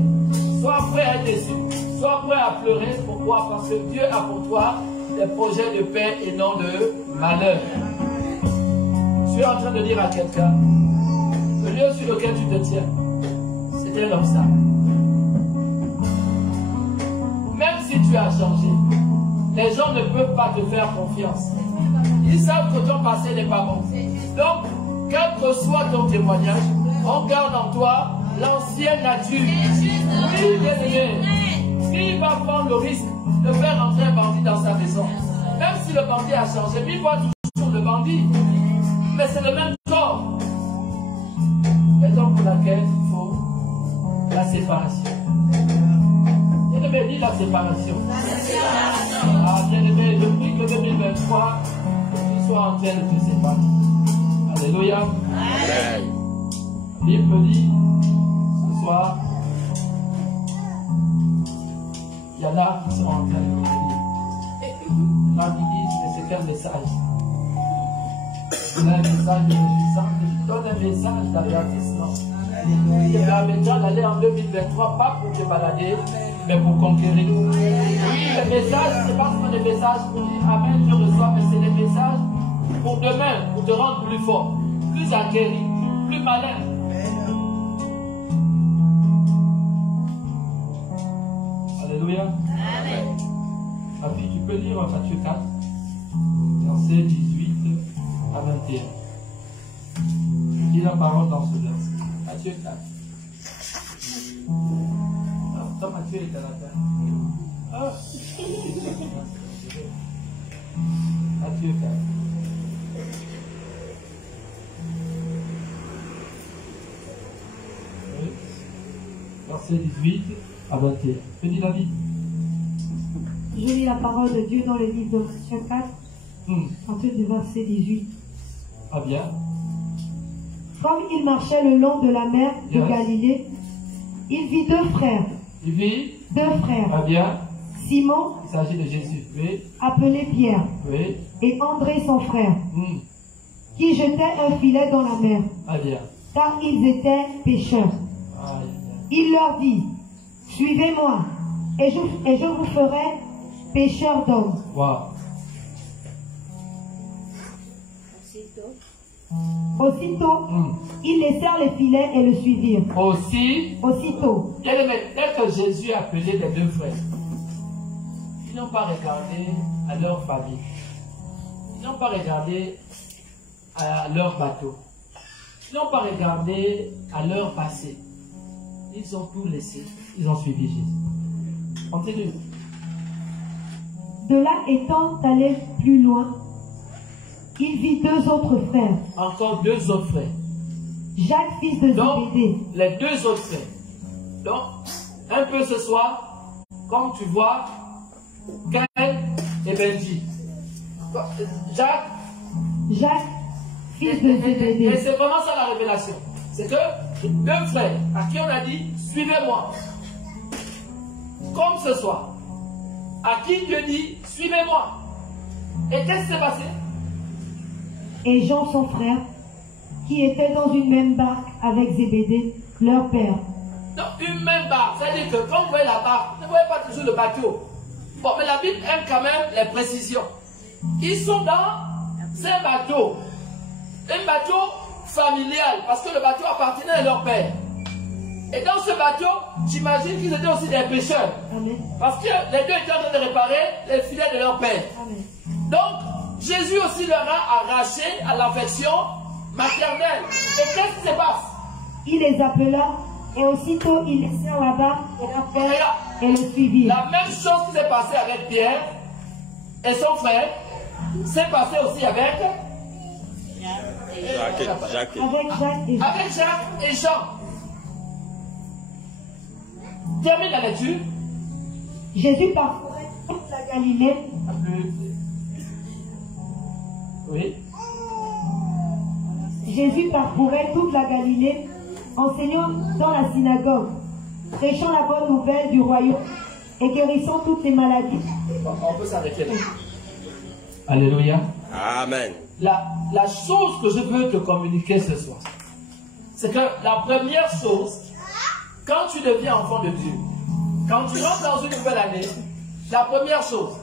sois prêt à être déçu, sois prêt à pleurer. Pourquoi? Parce que Dieu a pour toi des projets de paix et non de malheur. Je suis en train de dire à quelqu'un, le lieu sur lequel tu te tiens, c'était l'obstacle. Même si tu as changé, les gens ne peuvent pas te faire confiance. Ils savent que ton passé n'est pas bon. Donc, quel que soit ton témoignage, on garde en toi l'ancienne nature. Oui, bien aimé. S'il va prendre le risque de faire entrer un bandit dans sa maison, même si le bandit a changé, il voit toujours le bandit. Mais c'est le même corps. Raison pour laquelle il faut la séparation. Bien aimé, dis la séparation. Ah, bien aimé, je prie que 2023, tu sois en train de te séparer. Alléluia. Amen. La Bible dit, ce soir, il y en a qui sont en train de me dire. Il y en a qui disent, mais c'est quel message? C'est un message de réjouissance. Je donne un message d'avertissement. Je permettra d'aller en 2023, pas pour te balader, mais pour conquérir. Oui, le message, ce n'est pas seulement des messages pour dire Amen, je reçois, mais c'est des messages pour demain, pour te rendre plus fort, plus acquéri, plus malin. Alléluia. Amen. Ma fille, tu peux lire Matthieu 4, verset 18 à 21. Dis la parole dans ce verset. Matthieu 4. Alors, toi, Matthieu est à la terre. Ah. Matthieu 4. Oui. Verset 18 à 21. Que dit la Bible? Je lis la parole de Dieu dans le livre de Matthieu 4, à partir du verset 18. Ah bien. Comme il marchait le long de la mer de Galilée, il vit deux frères. Il vit? Deux frères. Ah bien. Simon, Il s'agit de Jésus. Oui. appelé Pierre, Oui. et André son frère, qui jetaient un filet dans la mer, Ah bien. car ils étaient pêcheurs. Aïe. Il leur dit, suivez-moi, et je vous ferai pêcheurs d'hommes. Wow. Aussitôt, ils laissèrent les filets et le suivirent. Aussitôt. Bien aimé, dès que Jésus a appelé les deux frères, ils n'ont pas regardé à leur famille. Ils n'ont pas regardé à leur bateau. Ils n'ont pas regardé à leur passé. Ils ont tout laissé. Ils ont suivi Jésus. Continue. De là étant allé plus loin, il vit deux autres frères. Encore deux autres frères. Jacques, fils de Donc, Zébédée. les deux autres frères. Donc, un peu ce soir, comme tu vois, Gaël et Benji. Jacques, fils de et Zébédée. c'est vraiment ça la révélation. C'est que deux frères à qui on a dit, suivez-moi. Comme ce soir, à qui Dieu dit, suivez-moi. Et qu'est-ce qui s'est passé? Et Jean, son frère, qui était dans une même barque avec Zébédée, leur père. Donc, une même barque. C'est-à-dire que quand vous voyez la barque, ne voyez pas toujours le bateau. Bon, mais la Bible aime quand même les précisions. Ils sont dans un bateau familial, parce que le bateau appartenait à leur père. Et dans ce bateau, j'imagine qu'ils étaient aussi des pêcheurs. Amen. Parce que les deux étaient en train de réparer les filets de leur père. Amen. Donc, Jésus aussi leur a arraché à l'affection maternelle. Et qu'est-ce qui se passe? Il les appela et aussitôt ils laissèrent là-bas et leur père et le suivirent. La même chose qui s'est passée avec Pierre et son frère s'est passée aussi avec Jacques. Avec Jacques et Jean. avec Jacques et Jean. Termine la lecture. Jésus parcourait toute la Galilée. Oui. Jésus parcourait toute la Galilée, enseignant dans la synagogue, prêchant la bonne nouvelle du royaume et guérissant toutes les maladies. On peut s'arrêter là. Alléluia. Amen. La chose que je veux te communiquer ce soir, c'est que la première chose, quand tu deviens enfant de Dieu, quand tu rentres dans une nouvelle année, la première chose,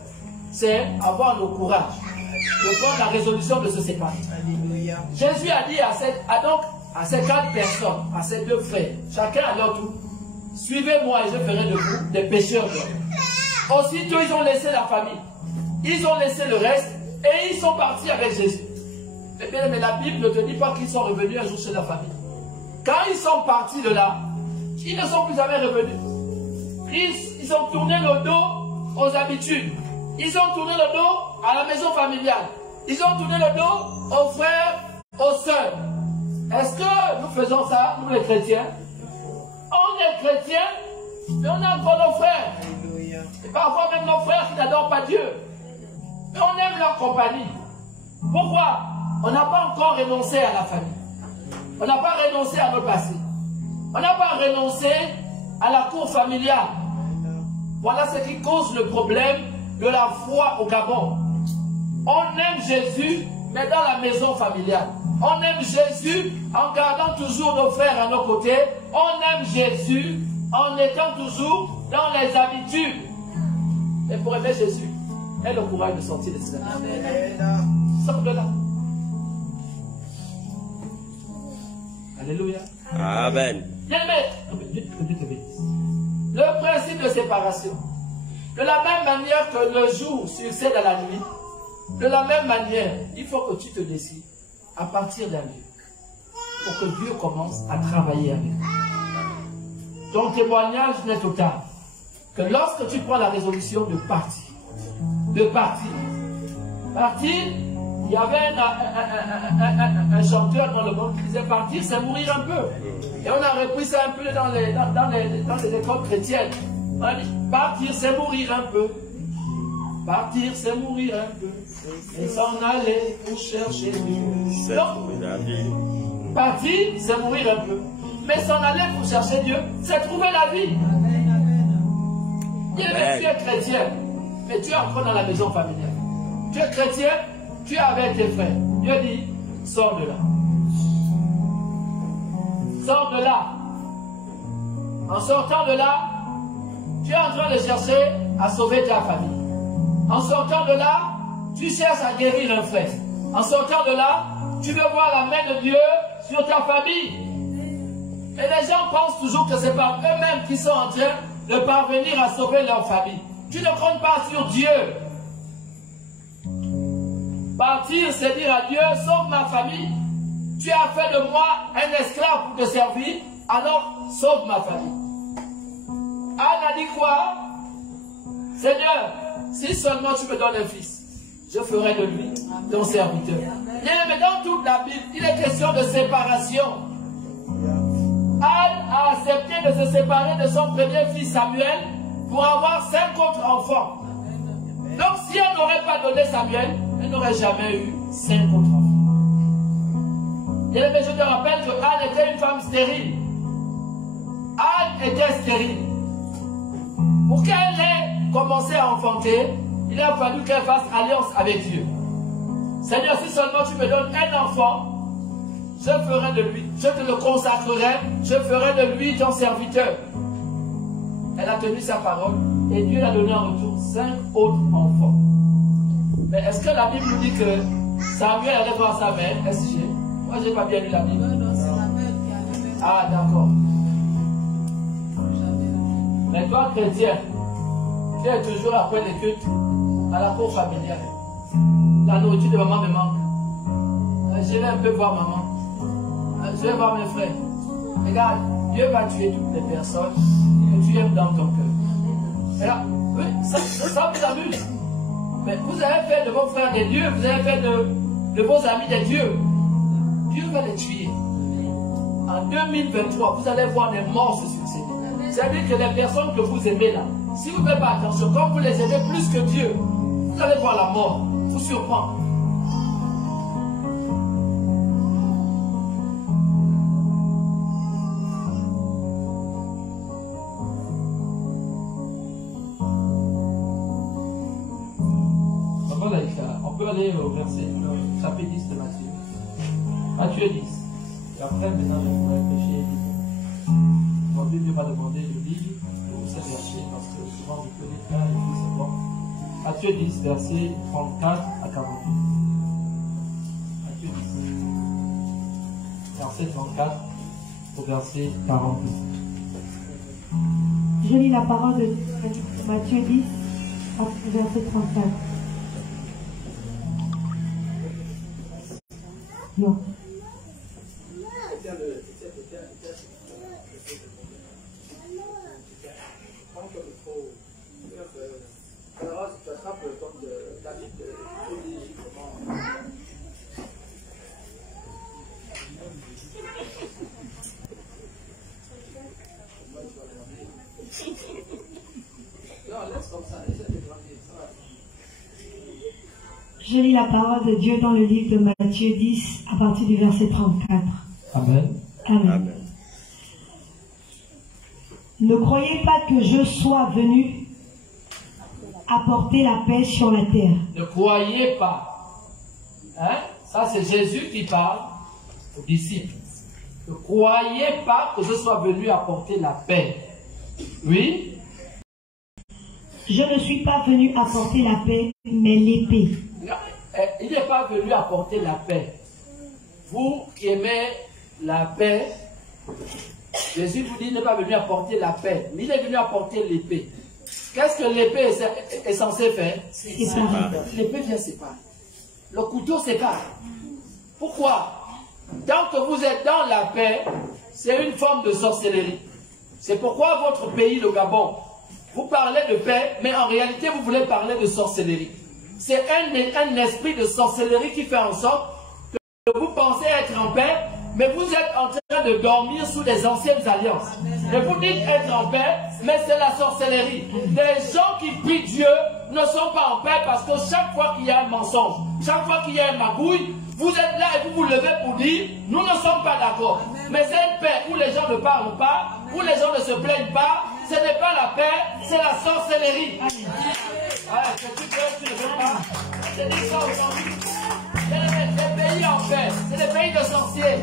c'est avoir le courage de prendre la résolution de se séparer. Alléluia. Jésus a dit à ces 4 personnes, à ces 2 frères, chacun à leur tour, suivez-moi et je ferai de vous des pécheurs d'hommes. Aussitôt, ils ont laissé la famille, ils ont laissé le reste et ils sont partis avec Jésus. Mais bien, mais la Bible ne te dit pas qu'ils sont revenus un jour chez leur famille. Quand ils sont partis de là, ils ne sont plus jamais revenus. Ils ont tourné le dos aux habitudes. Ils ont tourné le dos à la maison familiale. Ils ont tourné le dos aux frères, aux sœurs. Est-ce que nous faisons ça, nous les chrétiens? On est chrétiens, mais on a encore nos frères. Alléluia. Et parfois même nos frères qui n'adorent pas Dieu. Mais on aime leur compagnie. Pourquoi? On n'a pas encore renoncé à la famille. On n'a pas renoncé à notre passé. On n'a pas renoncé à la cour familiale. Voilà ce qui cause le problème de la foi au Gabon. On aime Jésus, mais dans la maison familiale. On aime Jésus en gardant toujours nos frères à nos côtés. On aime Jésus en étant toujours dans les habitudes. Et pour aimer Jésus, aie le courage de sortir de ces habitudes. Amen. Sors de là. Alléluia. Amen. Bien-aimé, le principe de séparation, de la même manière que le jour succède à la nuit, de la même manière, il faut que tu te décides à partir d'un lieu pour que Dieu commence à travailler avec toi. Ton témoignage n'est total que lorsque tu prends la résolution de partir, il y avait un chanteur dans le monde qui disait partir c'est mourir un peu. Et on a repris ça un peu dans les écoles chrétiennes. On a dit partir c'est mourir un peu. Partir c'est mourir un peu. Et s'en aller pour chercher Dieu. C'est Donc, la vie. partir c'est mourir un peu. Mais s'en aller pour chercher Dieu, c'est trouver la vie. Bien, mais tu es chrétien, mais tu es encore dans la maison familiale. Tu es chrétien, tu es avec tes frères. Dieu dit, sors de là. Sors de là. En sortant de là, tu es en train de chercher à sauver ta famille. En sortant de là, tu cherches à guérir un frère. En sortant de là, tu veux voir la main de Dieu sur ta famille. Et les gens pensent toujours que c'est par eux-mêmes qui sont en train de parvenir à sauver leur famille. Tu ne comptes pas sur Dieu. Partir, c'est dire à Dieu, sauve ma famille. Tu as fait de moi un esclave pour te servir, alors sauve ma famille. Anne a dit quoi? Seigneur, si seulement tu me donnes un fils, je ferai de lui ton serviteur. Bien, mais dans toute la Bible, il est question de séparation. Anne a accepté de se séparer de son premier fils Samuel pour avoir 5 autres enfants. Donc si elle n'aurait pas donné Samuel, elle n'aurait jamais eu 5 autres enfants. Et je te rappelle que Anne était une femme stérile. Anne était stérile. Pour qu'elle ait commencé à enfanter, il a fallu qu'elle fasse alliance avec Dieu. Seigneur, si seulement tu me donnes un enfant, je ferai de lui, je te le consacrerai, je ferai de lui ton serviteur. Elle a tenu sa parole. Et Dieu a donné en retour 5 autres enfants. Mais est-ce que la Bible nous dit que Samuel allait voir sa mère? SG? Moi, je n'ai pas bien lu la Bible. Non, c'est la mère qui allait. Ah, d'accord. Mais toi, chrétien, tu es toujours après les cultes à la cour familiale. La nourriture de maman me manque. Je vais un peu voir maman. Je vais voir mes frères. Regarde, Dieu va tuer toutes les personnes que tu aimes dans ton cœur. Et là, oui, ça vous amuse. Mais vous avez fait de vos frères des dieux, vous avez fait de vos amis des dieux. Dieu va les tuer. En 2023, vous allez voir des morts se succéder. C'est-à-dire que les personnes que vous aimez là, si vous ne faites pas attention, quand vous les aimez plus que Dieu, vous allez voir la mort vous surprendre. On peut aller au verset, chapitre 10 de Matthieu. Matthieu 10. Et après, maintenant, je pourrais prêcher. Aujourd'hui, Dieu m'a demandé de lire pour ces versets parce que souvent, je peux les faire et puis c'est bon. Matthieu 10, verset 34 à 42. Matthieu 10. Verset 34 au verset 42. Je lis la parole de Matthieu 10, verset 34. Non. Je lis la parole de Dieu dans le livre de Matthieu 10 à partir du verset 34. Amen. Amen. Amen. Ne croyez pas que je sois venu apporter la paix sur la terre. Ne croyez pas. Hein? Ça, c'est Jésus qui parle aux disciples. Ne croyez pas que je sois venu apporter la paix. Oui? Je ne suis pas venu apporter la paix, mais l'épée. Il n'est pas venu apporter la paix. Vous qui aimez la paix, Jésus vous dit qu'il n'est pas venu apporter la paix, mais il est venu apporter l'épée. Qu'est-ce que l'épée est censée faire? L'épée vient séparer. Le couteau sépare. Pourquoi? Tant que vous êtes dans la paix, c'est une forme de sorcellerie. C'est pourquoi votre pays, le Gabon, vous parlez de paix, mais en réalité, vous voulez parler de sorcellerie. C'est un esprit de sorcellerie qui fait en sorte que vous pensez être en paix, mais vous êtes en train de dormir sous des anciennes alliances. Et vous dites être en paix, mais c'est la sorcellerie. Les gens qui prient Dieu ne sont pas en paix parce que chaque fois qu'il y a un mensonge, chaque fois qu'il y a un magouille, vous êtes là et vous vous levez pour dire, nous ne sommes pas d'accord. Mais c'est une paix où les gens ne parlent pas, où les gens ne se plaignent pas. Ce n'est pas la paix, c'est la sorcellerie. Que tu ne veux pas. C'est dit ça aujourd'hui. C'est des pays en paix, c'est des pays de sorciers.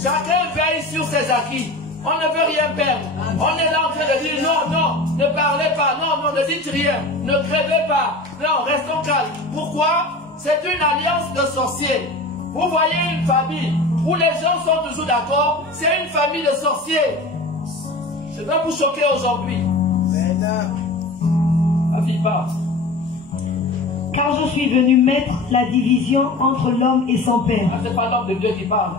Chacun veille sur ses acquis. On ne veut rien perdre. On est là en train de dire non, non, ne parlez pas, non, non, ne dites rien, ne crevez pas. Non, restons calmes. Pourquoi? C'est une alliance de sorciers. Vous voyez une famille où les gens sont toujours d'accord, c'est une famille de sorciers. Je vais vous choquer aujourd'hui. Aviva. Car je suis venu mettre la division entre l'homme et son père. Ce n'est pas l'homme de Dieu qui parle.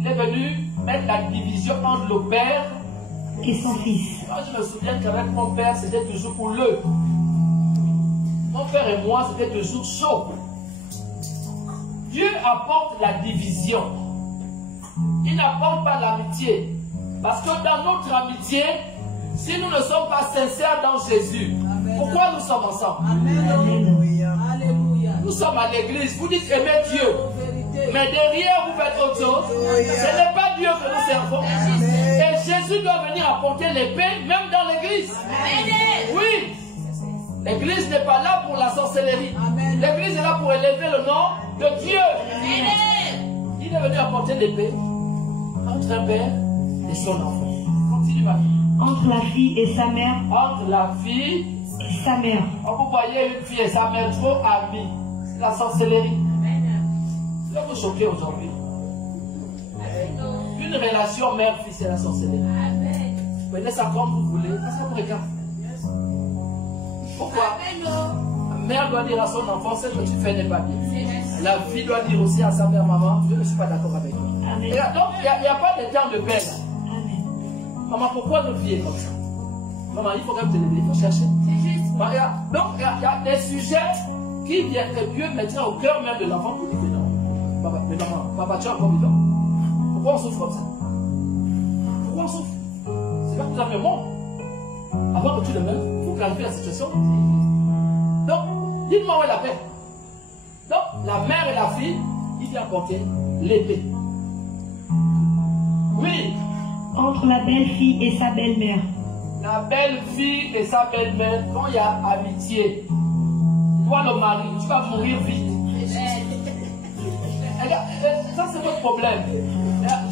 Il est venu mettre la division entre le père et son fils. Moi, je me souviens qu'avec mon père, c'était toujours houleux. Mon père et moi, c'était toujours chaud. Dieu apporte la division. Il n'apporte pas l'amitié. Parce que dans notre amitié, si nous ne sommes pas sincères dans Jésus, pourquoi nous sommes ensemble? Nous sommes à l'église, vous dites aimer Dieu, mais derrière vous faites autre chose. Ce n'est pas Dieu que nous servons. Et Jésus doit venir apporter l'épée même dans l'église. Oui, l'église n'est pas là pour la sorcellerie. L'église est là pour élever le nom de Dieu. Il est venu apporter l'épée entre un père et son enfant. Continue ma fille. Entre la fille et sa mère. Entre la fille et sa mère. Vous voyez une fille et sa mère trop amies. C'est la sorcellerie. Ça vous choquer aujourd'hui. Une relation mère-fille, c'est la sorcellerie. Vous prenez ça comme vous voulez. Parce que vous regardez. Pourquoi? La mère doit dire à son enfant, ce que tu fais n'est pas bien. La fille doit dire aussi à sa mère, maman, je ne suis pas d'accord avec toi. Amen. Donc, il n'y a pas de temps de paix là. Maman, pourquoi notre vie est comme ça? Maman, il faut quand même te lever, il faut chercher. Donc, il y a des sujets qui viennent que Dieu mettra au cœur même de l'enfant pour dire, mais non, papa, tu es encore vivant. Pourquoi on souffre comme ça? Pourquoi on souffre? C'est pas que nous avons le monde. Avant que tu le meurs, il faut clarifier la situation. Donc, dites-moi où est la paix. Donc, la mère et la fille, il vient apporter l'épée. Oui. Entre la belle-fille et sa belle-mère. La belle-fille et sa belle-mère, quand il y a amitié, toi le mari, tu vas mourir vite. Regarde, ça c'est votre problème.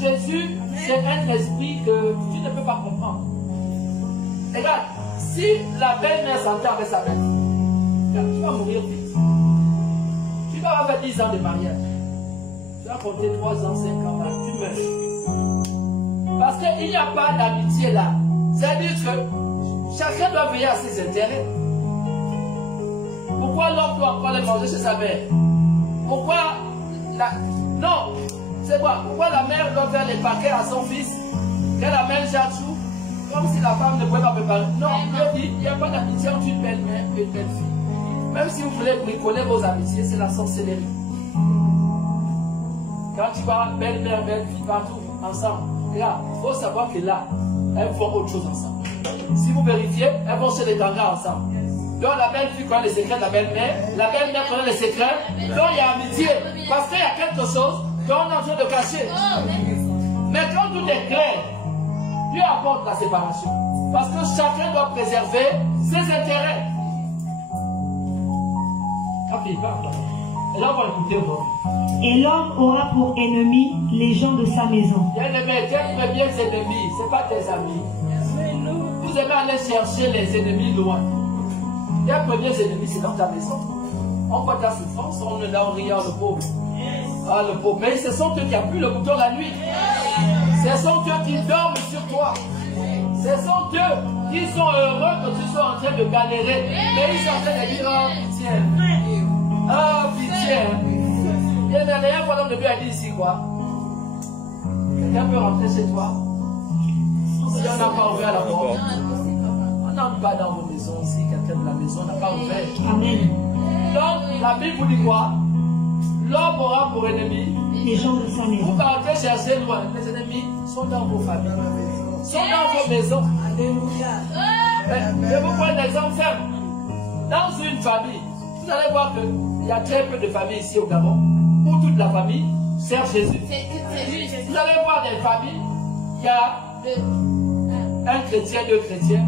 Jésus, c'est un esprit que tu ne peux pas comprendre. Regarde, si la belle-mère s'entend avec sa mère, tu vas mourir vite. Tu vas avoir 10 ans de mariage. Tu vas compter 3 ans, 5 ans, là, tu meurs. Parce qu'il n'y a pas d'amitié là. C'est-à-dire que chacun doit veiller à ses intérêts. Pourquoi l'homme doit encore aller manger chez sa mère? Pourquoi Non, c'est quoi? Pourquoi la mère doit faire les paquets à son fils? Qu'elle amène chaque jour? Comme si la femme ne pouvait pas préparer. Non, Dieu dit, il n'y a pas d'amitié entre une belle-mère et une belle-fille. Même si vous voulez bricoler vos amitiés, c'est la sorcellerie. Quand tu vois belle-mère, belle-fille partout, ensemble, là, il faut savoir que là, elles font autre chose ensemble. Si vous vérifiez, elles vont chez les gangas ensemble. Donc la belle-fille connaît les secrets de la belle-mère connaît les secrets, donc il y a amitié. Parce qu'il y a quelque chose qu'on est en train de cacher. Mais quand tout est clair, Dieu apporte la séparation. Parce que chacun doit préserver ses intérêts. Ok, et là on va écouter aujourd'hui. Et l'homme aura pour ennemi les gens de sa maison. Bien-aimé, tes premiers ennemis, ce n'est pas tes amis. Vous aimez aller chercher les ennemis loin. Tes premiers ennemis, c'est dans ta maison. On voit ta souffrance, on est là, on regarde le pauvre. Ah, le pauvre. Mais ce sont eux qui appuient le bouton la nuit. Ce sont eux qui dorment sur toi. Ce sont eux qui sont heureux que tu sois en train de galérer. Mais ils sont en train de dire, oh, pitié. Oh, pitié. Il y a rien pendant le but à dire ici, quoi. Quelqu'un peut rentrer chez toi. Si on n'a pas ouvert la porte. On n'entre pas dans vos maisons si quelqu'un de la maison n'a pas ouvert. Amen. Donc, la Bible vous dit quoi? L'homme aura pour ennemi Les gens de sa vous maison. partez chercher loin. Les ennemis sont dans vos familles. Sont dans vos maisons. Je vous prends un exemple simple. Dans une famille, vous allez voir qu'il y a très peu de familles ici au Gabon où toute la famille sert Jésus. Vous allez voir des familles, il y a un chrétien, 2 chrétiens,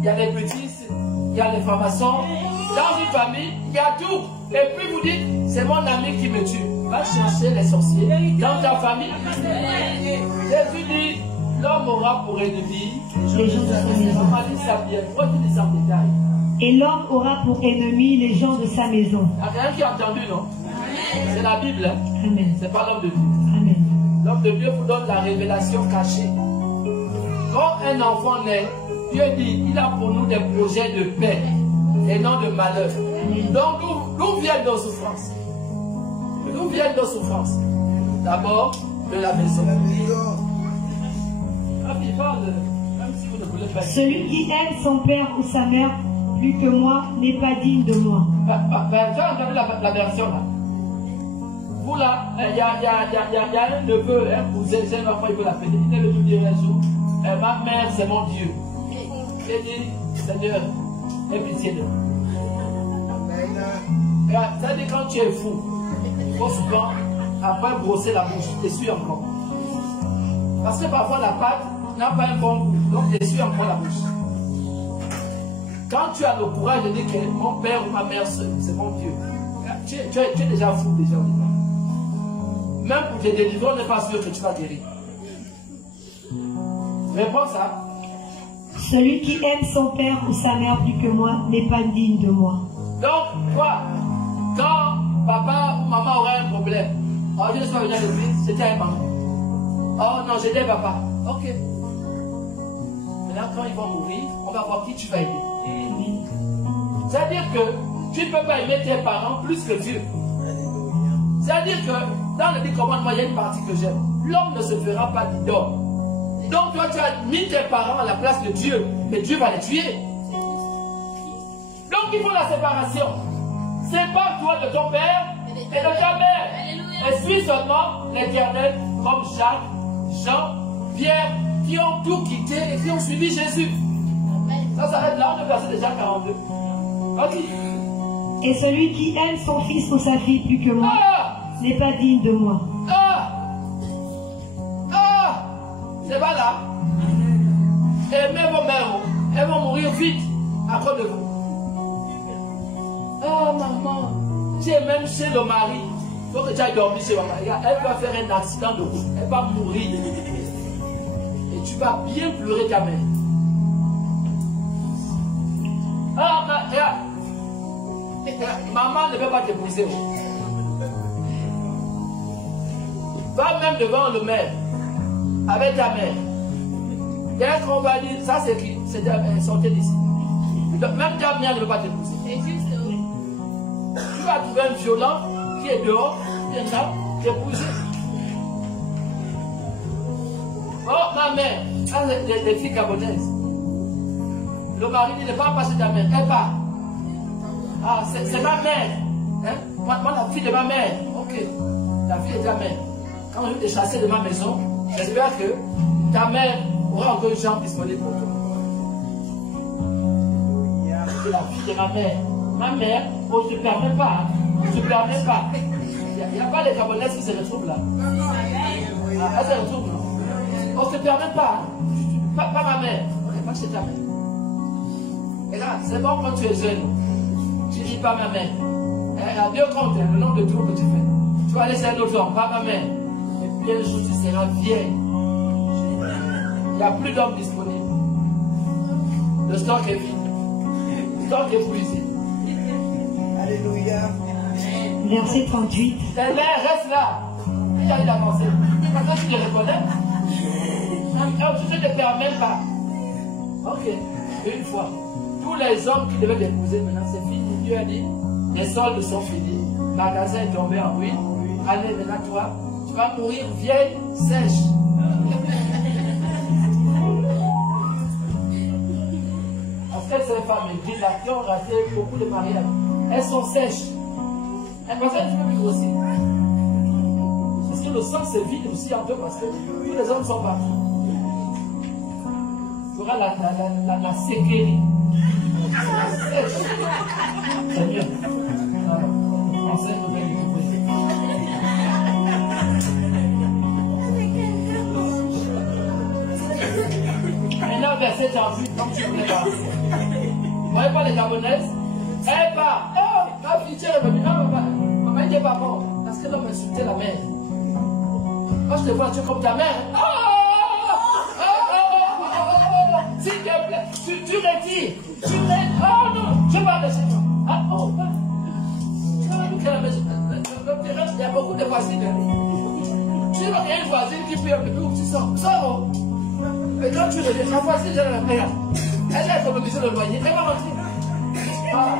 il y a les petits, il y a les francs-maçons. Dans une famille, il y a tout. Et puis vous dites, c'est mon ami qui me tue. Va chercher les sorciers dans ta famille. Jésus dit, l'homme aura pour ennemi Les gens de sa maison. On m'a dit ça bien. Pourquoi tu dis ça en détail? Et l'homme aura pour ennemi les gens de sa maison. Il n'y a rien qui a entendu, non? C'est la Bible, hein? Amen. C'est pas l'homme de Dieu. Amen. L'homme de Dieu vous donne la révélation cachée. Quand un enfant naît, Dieu dit, il a pour nous des projets de paix et non de malheur. Donc, d'où viennent nos souffrances? D'où viennent nos souffrances? D'abord, de la maison. Ah, puis parle, même si vous ne voulez pas. Celui qui aime son père ou sa mère plus que moi n'est pas digne de moi. Tu as entendu la version là? Vous là, il y a un neveu, un cousin, c'est un enfant, il peut l'appeler. Il est venu dire un jour, ma mère c'est mon Dieu. J'ai dit, Seigneur, aie pitié de moi. Ça dit quand tu es fou, il faut souvent, après brosser la bouche, t'essuies encore. Parce que parfois la pâte n'a pas un bon goût, donc t'essuies encore la bouche. Quand tu as le courage de dire que mon père ou ma mère c'est mon Dieu, tu es déjà fou déjà. Même pour te délivrer, on n'est pas sûr que tu vas guérir. Réponds ça. Celui qui aime son père ou sa mère plus que moi n'est pas digne de moi. Donc, toi, quand papa ou maman aurait un problème, oh, je ne suis pas venu à l'église, c'était un maman. Oh non, j'aidais papa. Ok. Maintenant, quand ils vont mourir, on va voir qui tu vas aider. C'est-à-dire que tu ne peux pas aimer tes parents plus que Dieu. C'est-à-dire que dans le 10 commandements, il y a une partie que j'aime. L'homme ne se fera pas d'idole. Donc toi, tu as mis tes parents à la place de Dieu, mais Dieu va les tuer. Donc il faut la séparation. Sépare-toi de ton père et de ta mère. Et suis seulement l'Éternel comme Jacques, Jean, Pierre, qui ont tout quitté et qui ont suivi Jésus. Ça s'arrête là, on est passé déjà 42. Vas-y. Et celui qui aime son fils ou sa fille plus que moi n'est pas digne de moi. C'est pas là. Aimez vos mères, elles vont mourir vite à cause de vous. Oh maman, tu es même chez le mari. Il faut que tu ailles dormir chez maman. Elle va faire un accident de route. Elle va mourir. Et tu vas bien pleurer ta mère. Maman ne peut pas t'épouser. Va même devant le maire. Avec ta mère. Dès qu'on va dire, ça c'est qui? C'est sortez d'ici. Même ta mère ne peut pas t'épouser. Tu vas trouver un violent qui est dehors, qui viendra t'épouser. Oh ma mère, ça c'est les filles gabonaises. Le mari dit ne pas passer ta mère, elle part. Ah, c'est ma mère. Hein? Moi, la fille de ma mère. Ok, la fille de ta mère. Quand je vais te chasser de ma maison, j'espère que ta mère aura encore une chambre disponible pour toi. C'est la fille de ma mère. Ma mère, on ne te permet pas. On ne te permet pas. Il n'y a pas les Gabonaises qui se retrouvent là. Elle se retrouve là. On ne te permet pas. Pas ma mère. Ok, pas chez ta mère. Et là, c'est bon quand tu es jeune. Tu dis pas ma mère. Elle a 2 comptes, le nombre de tours que tu fais. Tu vas laisser un autre homme, pas ma mère. Et puis un jour, tu seras vieille. Il n'y a plus d'hommes disponibles. Le stock est vide. Le stock est épuisé. Alléluia. Verset 38. Ta mère reste là. Il a avancé. Parce que tu les reconnais. Je ne te permets pas. Ok. Une fois. Tous les hommes qui devaient l'épouser, maintenant c'est fini. Dieu a dit, les soldes sont finis. Le magasin est tombé en ruine. Allez, maintenant toi, tu vas mourir vieille, sèche. Parce que ces femmes églises là qui ont raté beaucoup de mariages, elles sont sèches. Elles pensent qu'elles ne peuvent plus grossir. Parce que le sang se vide aussi un peu parce que tous les hommes sont partis. Tu auras la séquerie. Seigneur, enseigne-nous bien l'écouter. Maintenant, verset 38, comme tu voulais voir. Vous voyez pas les Gabonaises? Elle part. Oh, ma fille, tu es revenue. Non, maman, il n'est pas bon. Parce qu'elle va m'insulter la mère. Moi, je te vois, tu es comme ta mère. S'il te plaît, tu retires. Tu retires. Oh non, je vais laisser toi. Ah, oh, tu vas nous créer la maison. Le terrain, il y a beaucoup de voisines. Tu vois qu'il y a une voisine qui fait un peu où tu sors. Sors. Et quand tu reviens, la voisine, elle a la paix. Elle a économisé le loyer. Elle va rentrer. Ah.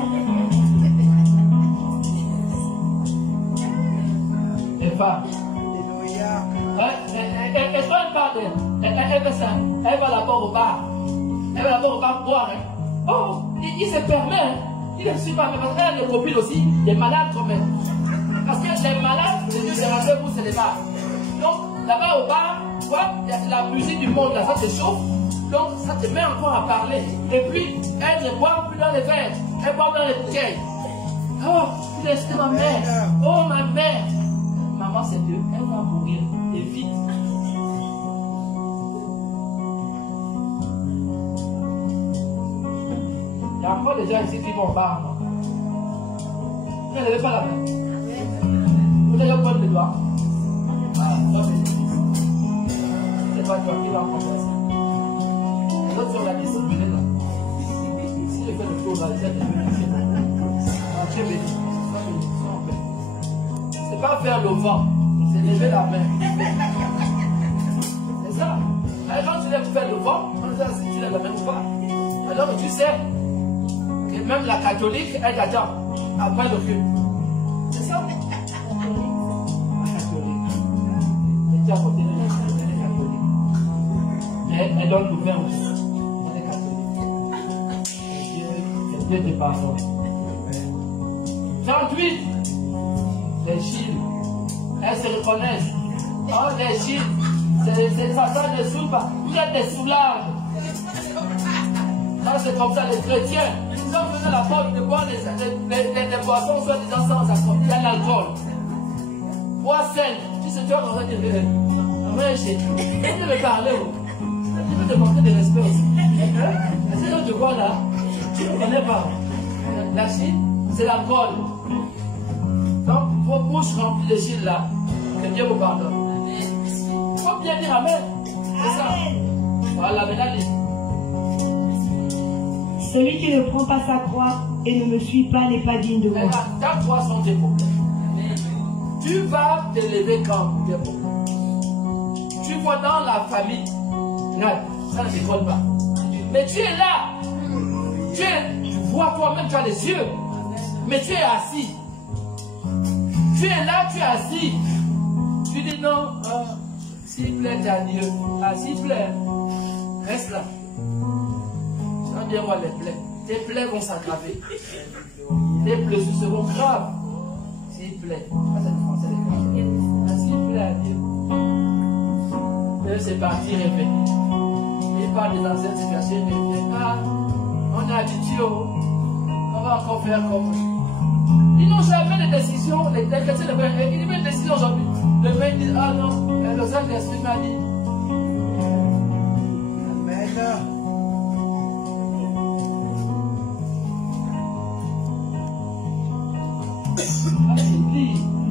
Et pas. Et toi, elle parle. Elle fait ça. Elle va d'abord au bar. Elle va d'abord au bar boire. Oh, il se permet. Il ne suit pas. Mais parce qu'elle a des copines aussi, des malades quand même. Parce que les malades, c'est Dieu qui a fait pour c'est les bars. Donc, là-bas au bar, tu vois, la musique du monde, là, ça te chauffe. Donc, ça te met encore à parler. Et puis, elle ne boit plus dans les verres. Elle boit dans les bouteilles. Oh, il est ma mère. Oh, ma mère. Maman, c'est Dieu. Elle va mourir. Et vite. Il y a encore des gens ici qui vont au bar. Vous ne levez pas la main. Vous avez pas le doigt. Ah, non, mais c'est pas toi qui vas en commencer. autres sur la liste, venez là. Si je fais le tour là, c'est c'est pas faire le vent, c'est lever la main. C'est ça. Alors, quand tu lèves faire le vent, on sait si tu lèves la main ou pas. Alors tu sais que même la catholique, elle attend après le culte. C'est ça. La catholique. Elle est à côté de la catholique. Elle donne le vin aussi. Elle est catholique. Dieu te pardonne. 38. Les Chines, elles se reconnaissent. Oh, les Chines, c'est ça, ça ne saoule pas. Vous êtes des soulages. Ça, c'est comme ça, les chrétiens. Ils ont venu la porte de boire des boissons, soit des sans alcool. Il y a l'alcool. Bois saine. Tu sais, tu vas commencer à dire, ouais, tu peux me parler. Tu peux te montrer de respect aussi. C'est là que tu vois là. Tu ne connais pas. La Chine, c'est l'alcool. Donc, vos bouches remplies de Chine là, que Dieu vous pardonne. Il faut bien dire Amen. C'est ça. Voilà, Mélanie. Celui qui ne prend pas sa croix et ne me suit pas n'est pas digne de moi. Ta croix sont tes problèmes. Tu vas te lever quand tes problèmes. Tu vois dans la famille, regarde, ça ne décolle pas. Mais tu es là. Tu vois toi-même, tu as les yeux. Mais tu es assis. Tu es là, tu es assis. Tu dis non, s'il plaît à Dieu. Ah, s'il plaît, reste là. Tu vas bien voir les plaies. Tes plaies vont s'aggraver. Tes blessures seront graves. S'il plaît. Ah, c'est le français, les gars. Ah, s'il plaît à Dieu. C'est parti, répéter. Il parle des anciennes situations. Ah, on est habitué. On va encore faire comme. Ils n'ont jamais de décision. Les chrétiens ne veulent rien. Ils veulent une décision aujourd'hui. Le mec dit, ah non, le Saint-Esprit m'a dit. Amen.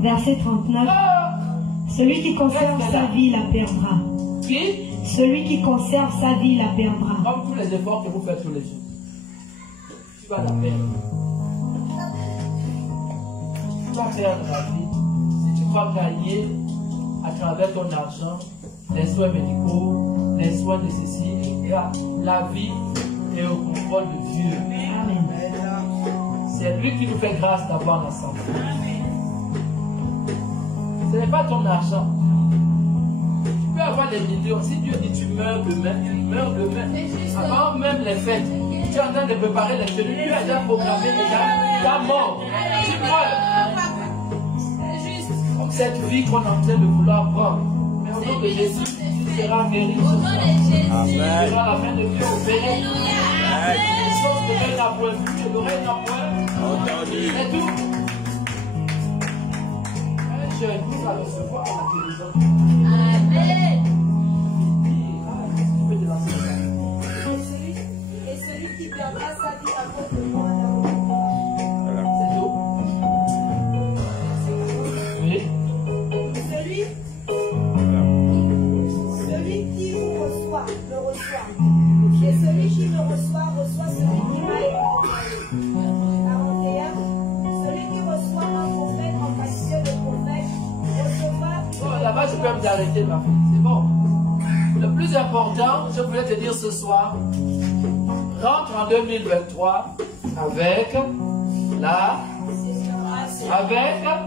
Verset 39. Celui qui conserve sa vie la perdra. Qui? Celui qui conserve sa vie la perdra. Comme tous les efforts que vous faites tous les jours. Tu vas la perdre. Tu vas perdre la vie. Si tu vas gagner à travers ton argent, les soins médicaux, les soins de ceci, la vie est au contrôle de Dieu. Amen. C'est lui qui nous fait grâce d'avoir la santé. Ce n'est pas ton argent. Tu peux avoir des millions. Si Dieu dit tu meurs demain, tu meurs demain. Avant même les fêtes, tu es en train de préparer les tenues. Tu as déjà programmé ta mort. Tu meurs. Comme cette vie qu'on est en train de vouloir prendre. Mais au nom de Jésus, tu seras guéri ce soir. Tu seras la main de Dieu opérée. Les choses que l'œil n'a point vu, que l'oreille n'a point entendu. C'est tout. Je vais vous recevoir à la télévision. Amen. Tu peux te lancer. Et celui qui perdra sa vie à cause de moi. C'est tout. Oui. Celui qui vous reçoit, me reçoit. Et celui qui me reçoit, reçoit celui qui m'a envoyé. 41. Celui qui reçoit un prophète en qualité de prophète, recevra. Bon, là-bas, je peux me arrêter, ma fille. C'est bon. Le plus important, je voulais te dire ce soir, rentre en 2023 avec la séparation.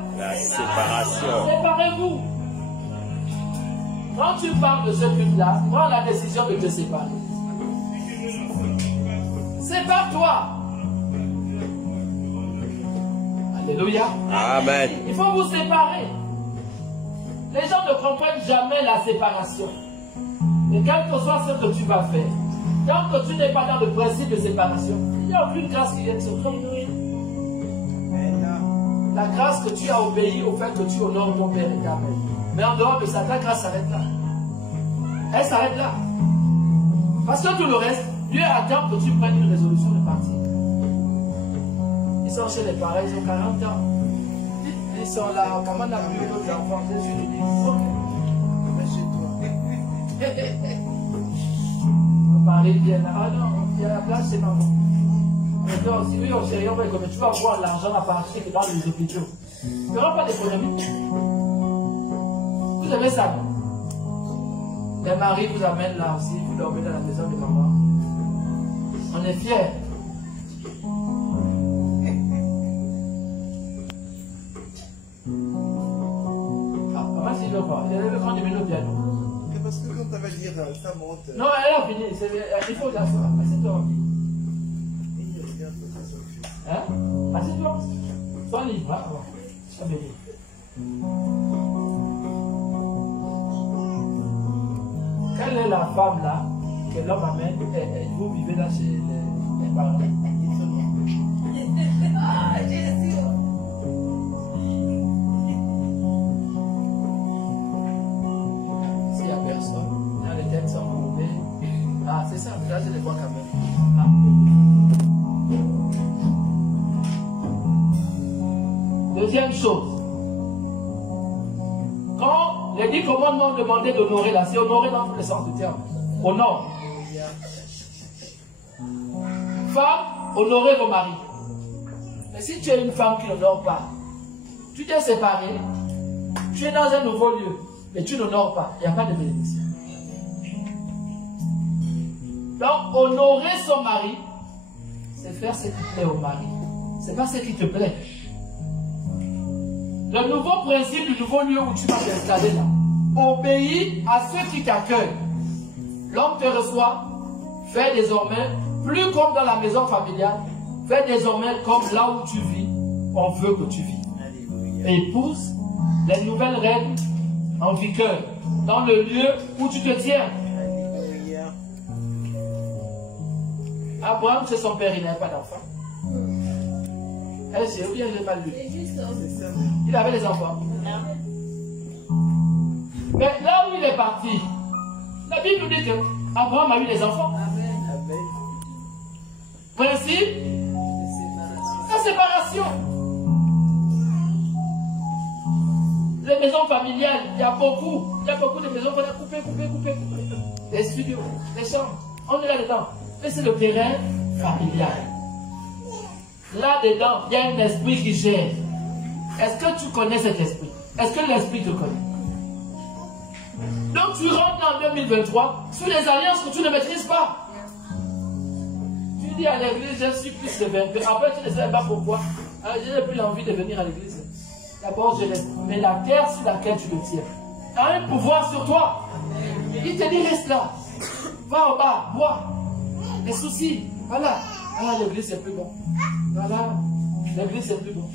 Séparez-vous. Quand tu parles de ce culte-là, prends la décision de te séparer. Sépare-toi. Alléluia. Amen. Il faut vous séparer. Les gens ne comprennent jamais la séparation. Et quel que soit ce que tu vas faire, tant que tu n'es pas dans le principe de séparation, il n'y a aucune grâce qui vient de se faire. La grâce que tu as obéi au fait que tu honores ton Père éternel. Mais en dehors de ça, ta grâce s'arrête là. Elle s'arrête là. Parce que tout le reste, Dieu attend que tu prennes une résolution de partir. Ils sont chez les parents, ils ont 40 ans. Ils sont là, comment on a vu d'autres enfants, je lui dis, ok, mais chez toi. mari vient. Ah non, il y a la place, c'est maman. Maintenant, si oui, au sérieux, comme tu vas avoir l'argent à partir dans les hôpitaux. Il n'y aura pas d'économie. Vous avez ça, non? Les maris vous amènent là aussi, vous dormez dans la maison de maman. On est fiers. Ah, maman, s'il veut pas. Il a levé quand il vient au piano. C'est parce que quand ça va dire, ça monte. Non, elle a fini. Il faut t'asseoir. Assieds-toi. Hein? Assieds-toi. Sois libre. Hein? Sois béni. Quelle est la femme là que l'homme amène et vous vivez là chez les parents? Ah, Jésus. S'il n'y a personne, dans les têtes sont coupées. Ah, c'est ça, là je les vois quand même. Ah. Deuxième chose. Quand les 10 commandements demandaient d'honorer là, c'est honorer dans tous les sens du terme. Honore. Femme, honorez vos maris. Mais si tu es une femme qui n'honore pas, tu t'es séparé, tu es dans un nouveau lieu, mais tu n'honores pas, il n'y a pas de bénédiction. Donc, honorer son mari, c'est faire ce qui plaît au mari. Ce n'est pas ce qui te plaît. Le nouveau principe du nouveau lieu où tu vas t'installer là, obéis à ceux qui t'accueillent. L'homme te reçoit, fais désormais, plus comme dans la maison familiale, fais désormais comme là où tu vis, on veut que tu vis. Épouse les nouvelles règles en vigueur dans le lieu où tu te tiens. Abraham, c'est son père, il n'avait pas d'enfant. Elle, c'est bien, je n'ai pas lu. Il avait des enfants. Mais là où il est parti, la Bible nous dit qu'Abraham a eu des enfants. Principe, la séparation. Les maisons familiales, il y a beaucoup de maisons qu'on a coupées. Les studios, les chambres, on est là-dedans. Mais c'est le terrain familial. Là-dedans, il y a un esprit qui gère. Est-ce que tu connais cet esprit? Est-ce que l'esprit te connaît? Donc tu rentres en 2023 sous des alliances que tu ne maîtrises pas. Tu dis à l'église, je suis plus de 20. Après, tu ne sais pas pourquoi. Je n'ai plus l'envie de venir à l'église. D'abord, je laisse. Mais la terre sur laquelle tu le tiens a un pouvoir sur toi. Il te dit, reste là. Va au bas, bois. Les soucis, voilà. Ah, l'église c'est plus bon. Voilà, l'église c'est plus bon.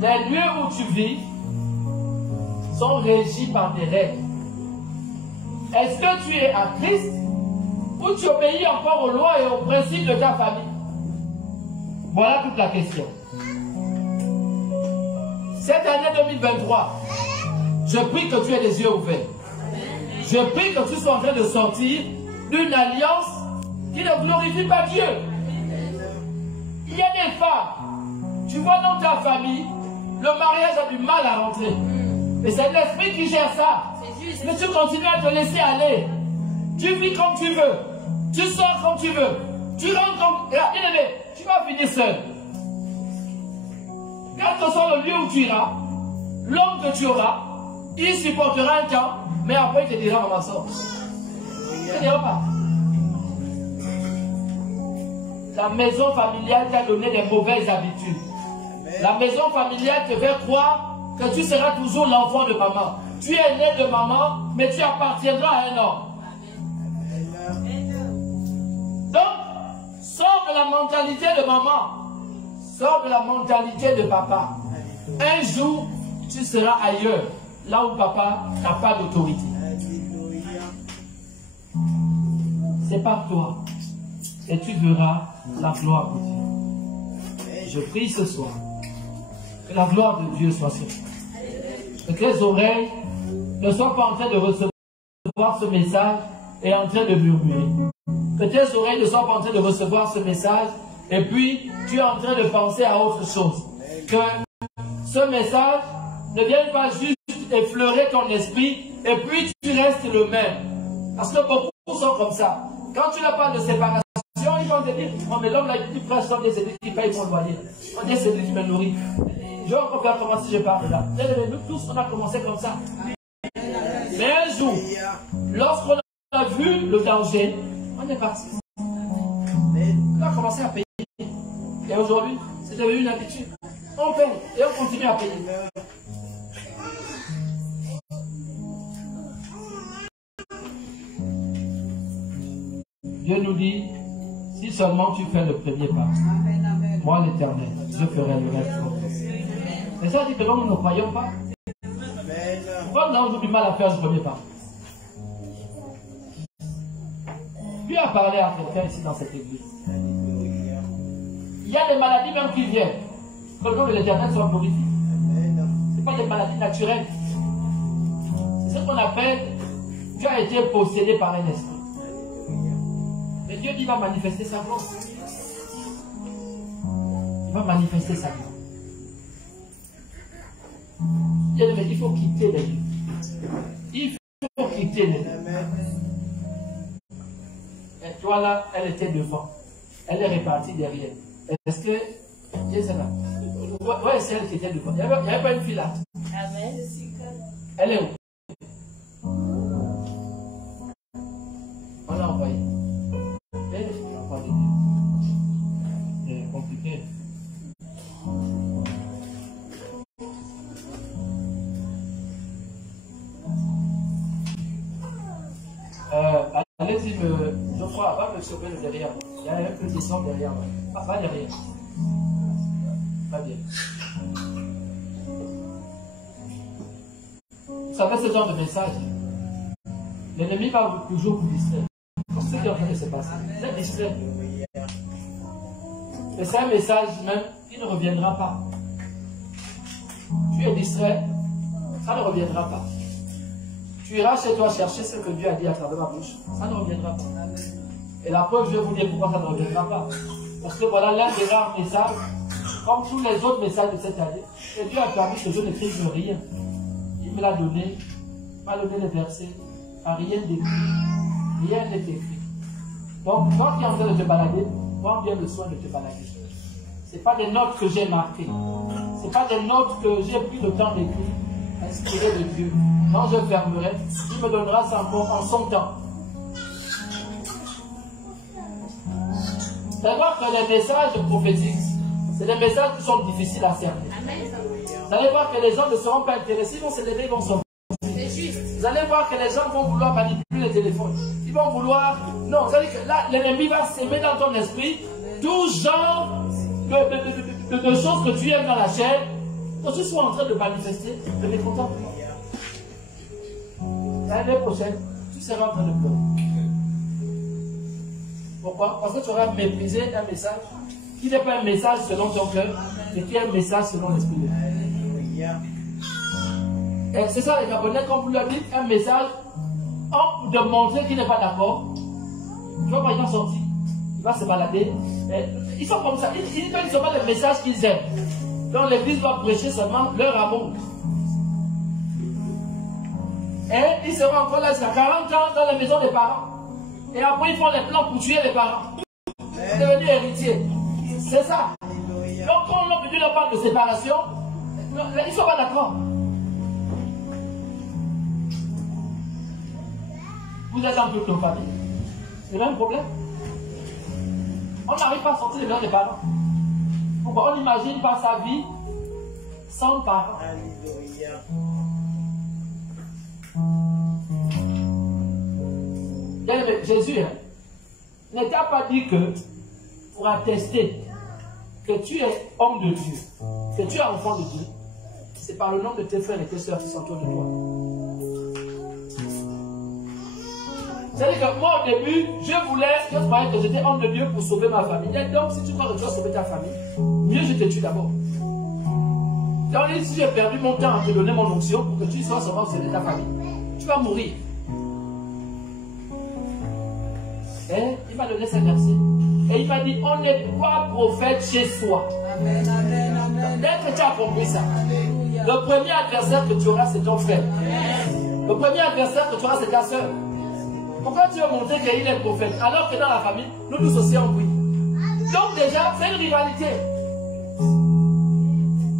Les lieux où tu vis sont régis par des règles. Est-ce que tu es à Christ ou tu obéis encore aux lois et aux principes de ta famille? Voilà toute la question. Cette année 2023, je prie que tu aies les yeux ouverts. Je prie que tu sois en train de sortir d'une alliance qui ne glorifie pas Dieu. Il y a des femmes, tu vois dans ta famille, le mariage a du mal à rentrer. Mais c'est l'esprit qui gère ça. Mais tu continues à te laisser aller. Tu vis comme tu veux. Tu sors comme tu veux. Tu rentres comme... Tu vas finir seul. Quel que soit le lieu où tu iras, l'homme que tu auras, il supportera un temps, mais après il te dira, maman sort. Il ne dira pas. La maison familiale t'a donné des mauvaises habitudes. La maison familiale te fait croire que tu seras toujours l'enfant de maman. Tu es né de maman, mais tu appartiendras à un homme. Donc, sors de la mentalité de maman. Sors de la mentalité de papa. Un jour, tu seras ailleurs, là où papa n'a pas d'autorité. C'est par toi. Et tu verras la gloire de Dieu. Je prie ce soir que la gloire de Dieu soit sur toi. Que tes oreilles ne soient pas en train de recevoir ce message et en train de murmurer. Que tes oreilles ne soient pas en train de recevoir ce message et puis tu es en train de penser à autre chose. Que ce message ne vienne pas juste effleurer ton esprit et puis tu restes le même. Parce que beaucoup sont comme ça. Quand tu leur parles de séparation, ils vont te dire, oh, mais l'homme là, il dit presque, c'est lui qui paye mon loyer. On dit, c'est lui qui me nourrit. Je vais encore faire comment si je parle là. Nous tous, on a commencé comme ça. Mais un jour, lorsqu'on a vu le danger, on est parti. On a commencé à payer. Et aujourd'hui, c'est devenu une habitude. On paye et on continue à payer. Dieu nous dit, si seulement tu fais le premier pas, moi l'Éternel, je ferai le reste pour toi. Et ça dit que nous ne croyons pas. Pourquoi nous avons toujours du mal à faire le premier pas? Dieu a parlé à quelqu'un ici dans cette église. Il y a des maladies même qui viennent. Que le nom de l'Éternel soit glorifié. Ce n'est pas des maladies naturelles. C'est ce qu'on appelle, tu as été possédé par un esprit. Mais Dieu dit, va manifester sa gloire. Il va manifester sa gloire. Il faut quitter les lieux. Il faut quitter les lieux. Et toi là, elle était devant. Elle est répartie derrière. Est-ce que Dieu c'est là? Ouais, c'est elle qui était devant. Il n'y avait pas une fille là. Amen. Elle est où? On l'a envoyé. C'est compliqué. Allez-y, je crois, va me sauver le derrière. Il y a un peu de sang derrière. Va derrière. Va bien. Vous savez ce genre de message? L'ennemi va toujours vous distraire. C'est ce qui est en train de se passer. C'est distrait. Et c'est un message même qui ne reviendra pas. Tu es distrait, ça ne reviendra pas. Tu iras chez toi chercher ce que Dieu a dit à travers ma bouche, ça ne reviendra pas. Et la preuve, je vais vous dire pourquoi ça ne reviendra pas. Parce que voilà l'un des rares messages, comme tous les autres messages de cette année, et Dieu a permis que je n'écrive rien. Il me l'a donné, il m'a donné les versets, pas rien d'écrit. Rien n'est écrit. Donc, toi qui es en train de te balader, prends bien le soin de te balader. Ce n'est pas des notes que j'ai marquées. Ce n'est pas des notes que j'ai pris le temps d'écrire, inspirées de Dieu. Non, je fermerai. Il me donnera en son temps. C'est voir que les messages prophétiques, c'est des messages qui sont difficiles à cerner. Vous allez voir que les gens ne seront pas intéressés, ils vont se lever, ils vont sortir. Vous allez voir que les gens vont vouloir manipuler les téléphones. Ils vont vouloir... Non, vous allez que là, l'ennemi va s'aimer dans ton esprit tout genre de choses que tu aimes dans la chair. Quand tu sois en train de manifester, tu es content. L'année prochaine, tu seras en train de pleurer. Pourquoi? Parce que tu auras méprisé un message qui n'est pas un message selon ton cœur, mais qui est un message selon l'esprit de Dieu. Et c'est ça les Gabonais, quand vous leur dites un message, de montrer qu'il n'est pas d'accord, tu vois, par exemple, sorti, il va se balader. Ils sont comme ça, ils donnent seulement les messages qu'ils aiment. Donc l'église doit prêcher seulement leur amour. Et ils seront encore là jusqu'à 40 ans dans la maison des parents. Et après ils font les plans pour tuer les parents. Devenir héritiers. C'est ça. Donc quand Dieu leur parle de séparation, ils ne sont pas d'accord. Vous êtes dans toute nos familles. C'est le même problème. On n'arrive pas à sortir les mains des parents. Pourquoi? On n'imagine pas sa vie sans parents. Jésus ne t'a pas dit que pour attester que tu es homme de Dieu, que tu es enfant de Dieu, c'est par le nom de tes frères et tes soeurs qui sont autour de toi. C'est-à-dire que moi au début, je croyais que j'étais homme de Dieu pour sauver ma famille. Et donc si tu crois que tu vas sauver ta famille, mieux je te tue d'abord. Donc si j'ai perdu mon temps à te donner mon onction pour que tu sois sauvé sauver ta famille, tu vas mourir. Et il m'a donné ce verset. Et il m'a dit, on n'est pas prophète chez soi. Amen, amen, amen. Dès que tu as compris ça, alléluia. Le premier adversaire que tu auras, c'est ton frère. Amen. Le premier adversaire que tu auras, c'est ta soeur. Pourquoi tu veux montrer qu'il est prophète alors que dans la famille, nous tous aussi on prie? Donc déjà, c'est une rivalité.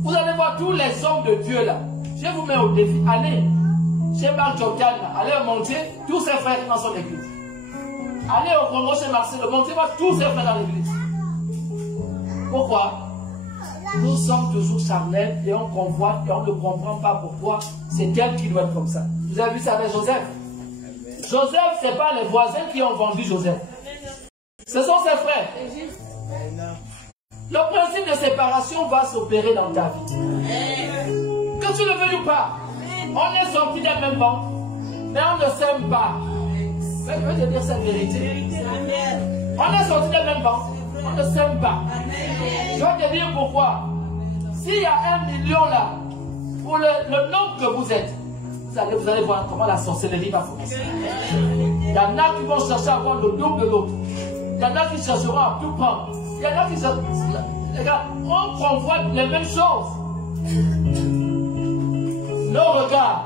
Vous allez voir tous les hommes de Dieu là. Je vous mets au défi. Allez, chez Marc Jordan, allez monter tous ses frères dans son église. Allez au Congo chez Marcel, montez-moi tous ses frères dans l'église. Pourquoi? Nous sommes toujours charnels et on convoite et on ne comprend pas pourquoi c'est elle qui doit être comme ça. Vous avez vu ça avec Joseph? Joseph, ce n'est pas les voisins qui ont vendu Joseph. Ce sont ses frères. Le principe de séparation va s'opérer dans ta vie. Que tu le veuilles ou pas, on est sortis d'un même banc, mais on ne s'aime pas. Je vais te dire cette vérité. On est sortis d'un même banc, on ne s'aime pas. Je vais te dire pourquoi. S'il y a 1 million là, pour le nombre que vous êtes, vous allez voir comment la sorcellerie va commencer. Il y en a qui vont chercher à avoir le double de l'autre. Il y en a qui chercheront à tout prendre. Il y en a qui chercheront... Les gars, on convoite les mêmes choses. Nos regards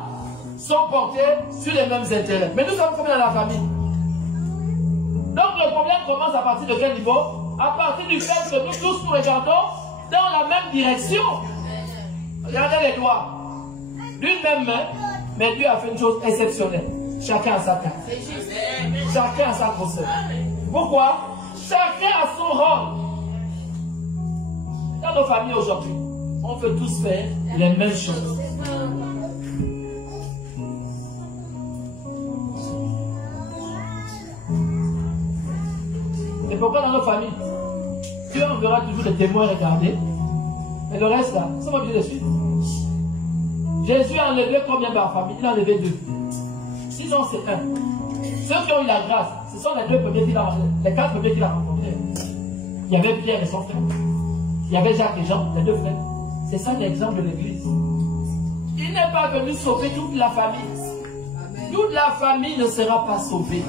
sont portés sur les mêmes intérêts. Mais nous sommes comme dans la famille. Donc le problème commence à partir de quel niveau? À partir du fait que nous tous nous regardons dans la même direction. Regardez les doigts. D'une même main, mais Dieu a fait une chose exceptionnelle. Chacun a sa carte. Chacun a sa grosseur. Pourquoi? Chacun a son rôle. Dans nos familles aujourd'hui, on veut tous faire les mêmes choses. Et pourquoi dans nos familles, Dieu enverra toujours des témoins regarder, mais le reste là, nous sommes obligés de suivre. Jésus a enlevé combien par famille? Il a enlevé 2. Sinon c'est 1. Ceux qui ont eu la grâce, ce sont les 2 premiers qu'il a, les 4 premiers qu'il a rencontrés. Il y avait Pierre et son frère. Il y avait Jacques et Jean, les 2 frères. C'est ça l'exemple de l'église. Il n'est pas venu sauver toute la famille. Toute la famille ne sera pas sauvée.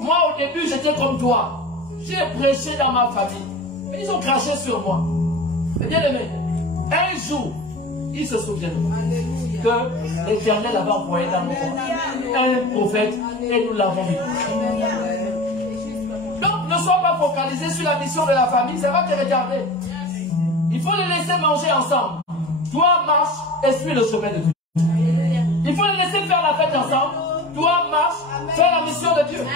Moi au début j'étais comme toi. J'ai prêché dans ma famille. Mais ils ont craché sur moi. Mais bien aimé, un jour, ils se souviennent que l'Éternel avait envoyé dans nos corps un prophète et nous l'avons vu. Donc ne sois pas focalisé sur la mission de la famille, ça va te regarder. Il faut les laisser manger ensemble. Toi marche et suis le chemin de Dieu. Il faut les laisser faire la fête ensemble. Toi marche, fais la mission de Dieu.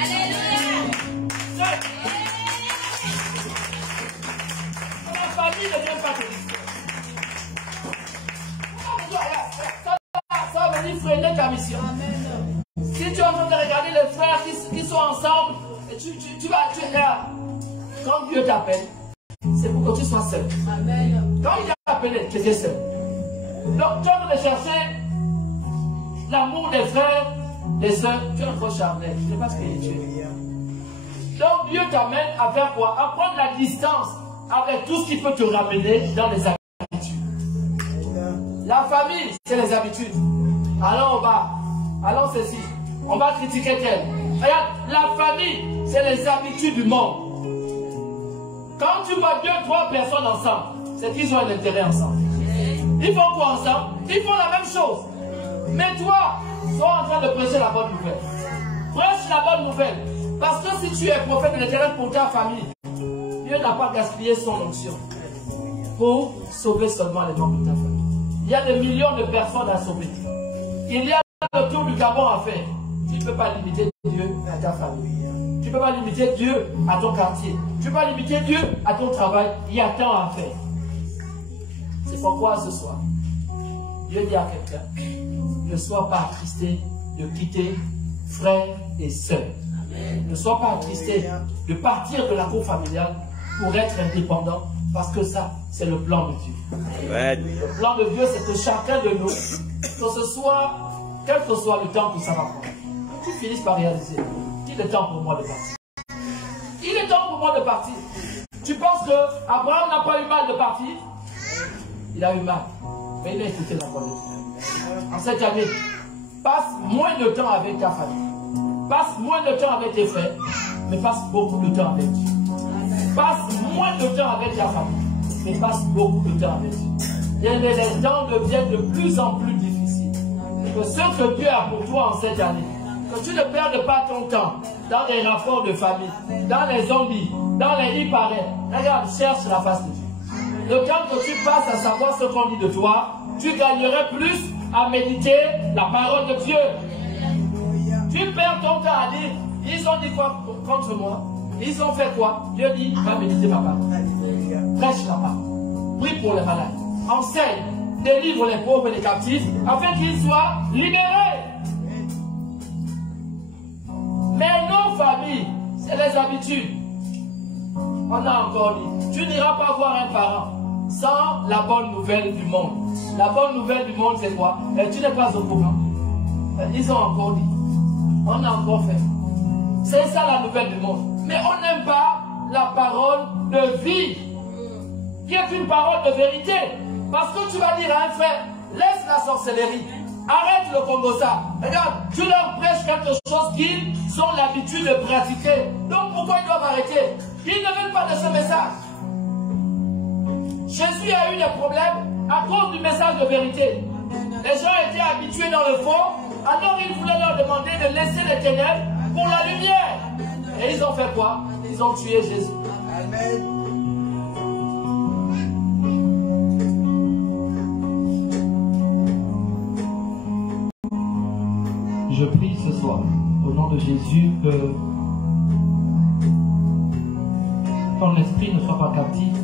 La famille ne vient pas de l'histoire. Ça va venir freiner ta mission. Si tu es en train de regarder les frères qui sont ensemble, et tu vas là. Quand Dieu t'appelle, c'est pour que tu sois seul. Quand il t'a appelé, tu étais seul. Donc tu es en train de chercher l'amour des frères, des soeurs, tu es encore charnel. Je ne sais pas ce que tu es. Donc Dieu t'amène à faire quoi? À prendre la distance avec tout ce qui peut te ramener dans les habitudes. La famille, c'est les habitudes. Allons au bar, allons ceci, on va critiquer tel. Regarde, la famille, c'est les habitudes du monde. Quand tu vois 2, 3 personnes ensemble, c'est qu'ils ont un intérêt ensemble. Ils font quoi ensemble? Ils font la même chose. Mais toi, sois en train de prêcher la bonne nouvelle. Prêche la bonne nouvelle. Parce que si tu es prophète de l'Éternel pour ta famille, Dieu n'a pas gaspillé son onction pour sauver seulement les membres de ta famille. Il y a des millions de personnes à sauver. Il y a le tour du Gabon à faire. Tu ne peux pas limiter Dieu à ta famille. Tu ne peux pas limiter Dieu à ton quartier. Tu ne peux pas limiter Dieu à ton travail. Il y a tant à faire. C'est pourquoi ce soir, Dieu dit à quelqu'un, ne sois pas attristé de quitter frères et sœurs. Ne sois pas attristé de partir de la cour familiale pour être indépendant, parce que ça, c'est le plan de Dieu. Amen. Le plan de Dieu, c'est que chacun de nous, que ce soit, quel que soit le temps que ça va prendre, tu finisses par réaliser, il est temps pour moi de partir. Il est temps pour moi de partir. Tu penses que Abraham n'a pas eu mal de partir? Il a eu mal, mais il a écouté la voix de Dieu. En cette année, passe moins de temps avec ta famille. Passe moins de temps avec tes frères, mais passe beaucoup de temps avec Dieu. Passe moins de temps avec ta famille, mais passe beaucoup de temps avec Dieu. Et les temps deviennent de plus en plus difficiles. Que ce que Dieu a pour toi en cette année, que Que tu ne perdes pas ton temps dans les rapports de famille, dans les zombies, dans les e-pareils. Regarde, cherche la face de Dieu. Le temps que tu passes à savoir ce qu'on dit de toi, tu gagnerais plus à méditer la parole de Dieu. Tu perds ton temps à dire, ils ont dit quoi contre moi? Ils ont fait quoi? Dieu dit, va méditer ma parole. Prêche la parole. Prie pour les malades. Enseigne. Délivre les pauvres et les captifs afin qu'ils soient libérés. Mais nos familles, c'est les habitudes. On a encore dit, tu n'iras pas voir un parent sans la bonne nouvelle du monde. La bonne nouvelle du monde, c'est quoi? Tu n'es pas au courant. Ils ont encore dit. On a encore fait. C'est ça la nouvelle du monde. Mais on n'aime pas la parole de vie, qui est une parole de vérité. Parce que tu vas dire à un frère, laisse la sorcellerie, arrête le Congosa. Regarde, tu leur prêches quelque chose qu'ils ont l'habitude de pratiquer. Donc pourquoi ils doivent arrêter? Ils ne veulent pas de ce message. Jésus a eu des problèmes à cause du message de vérité. Les gens étaient habitués dans le fond, alors il voulait leur demander de laisser les ténèbres pour la lumière. Et ils ont fait quoi? Ils ont tué Jésus. Amen. Je prie ce soir, au nom de Jésus, que ton esprit ne soit pas captif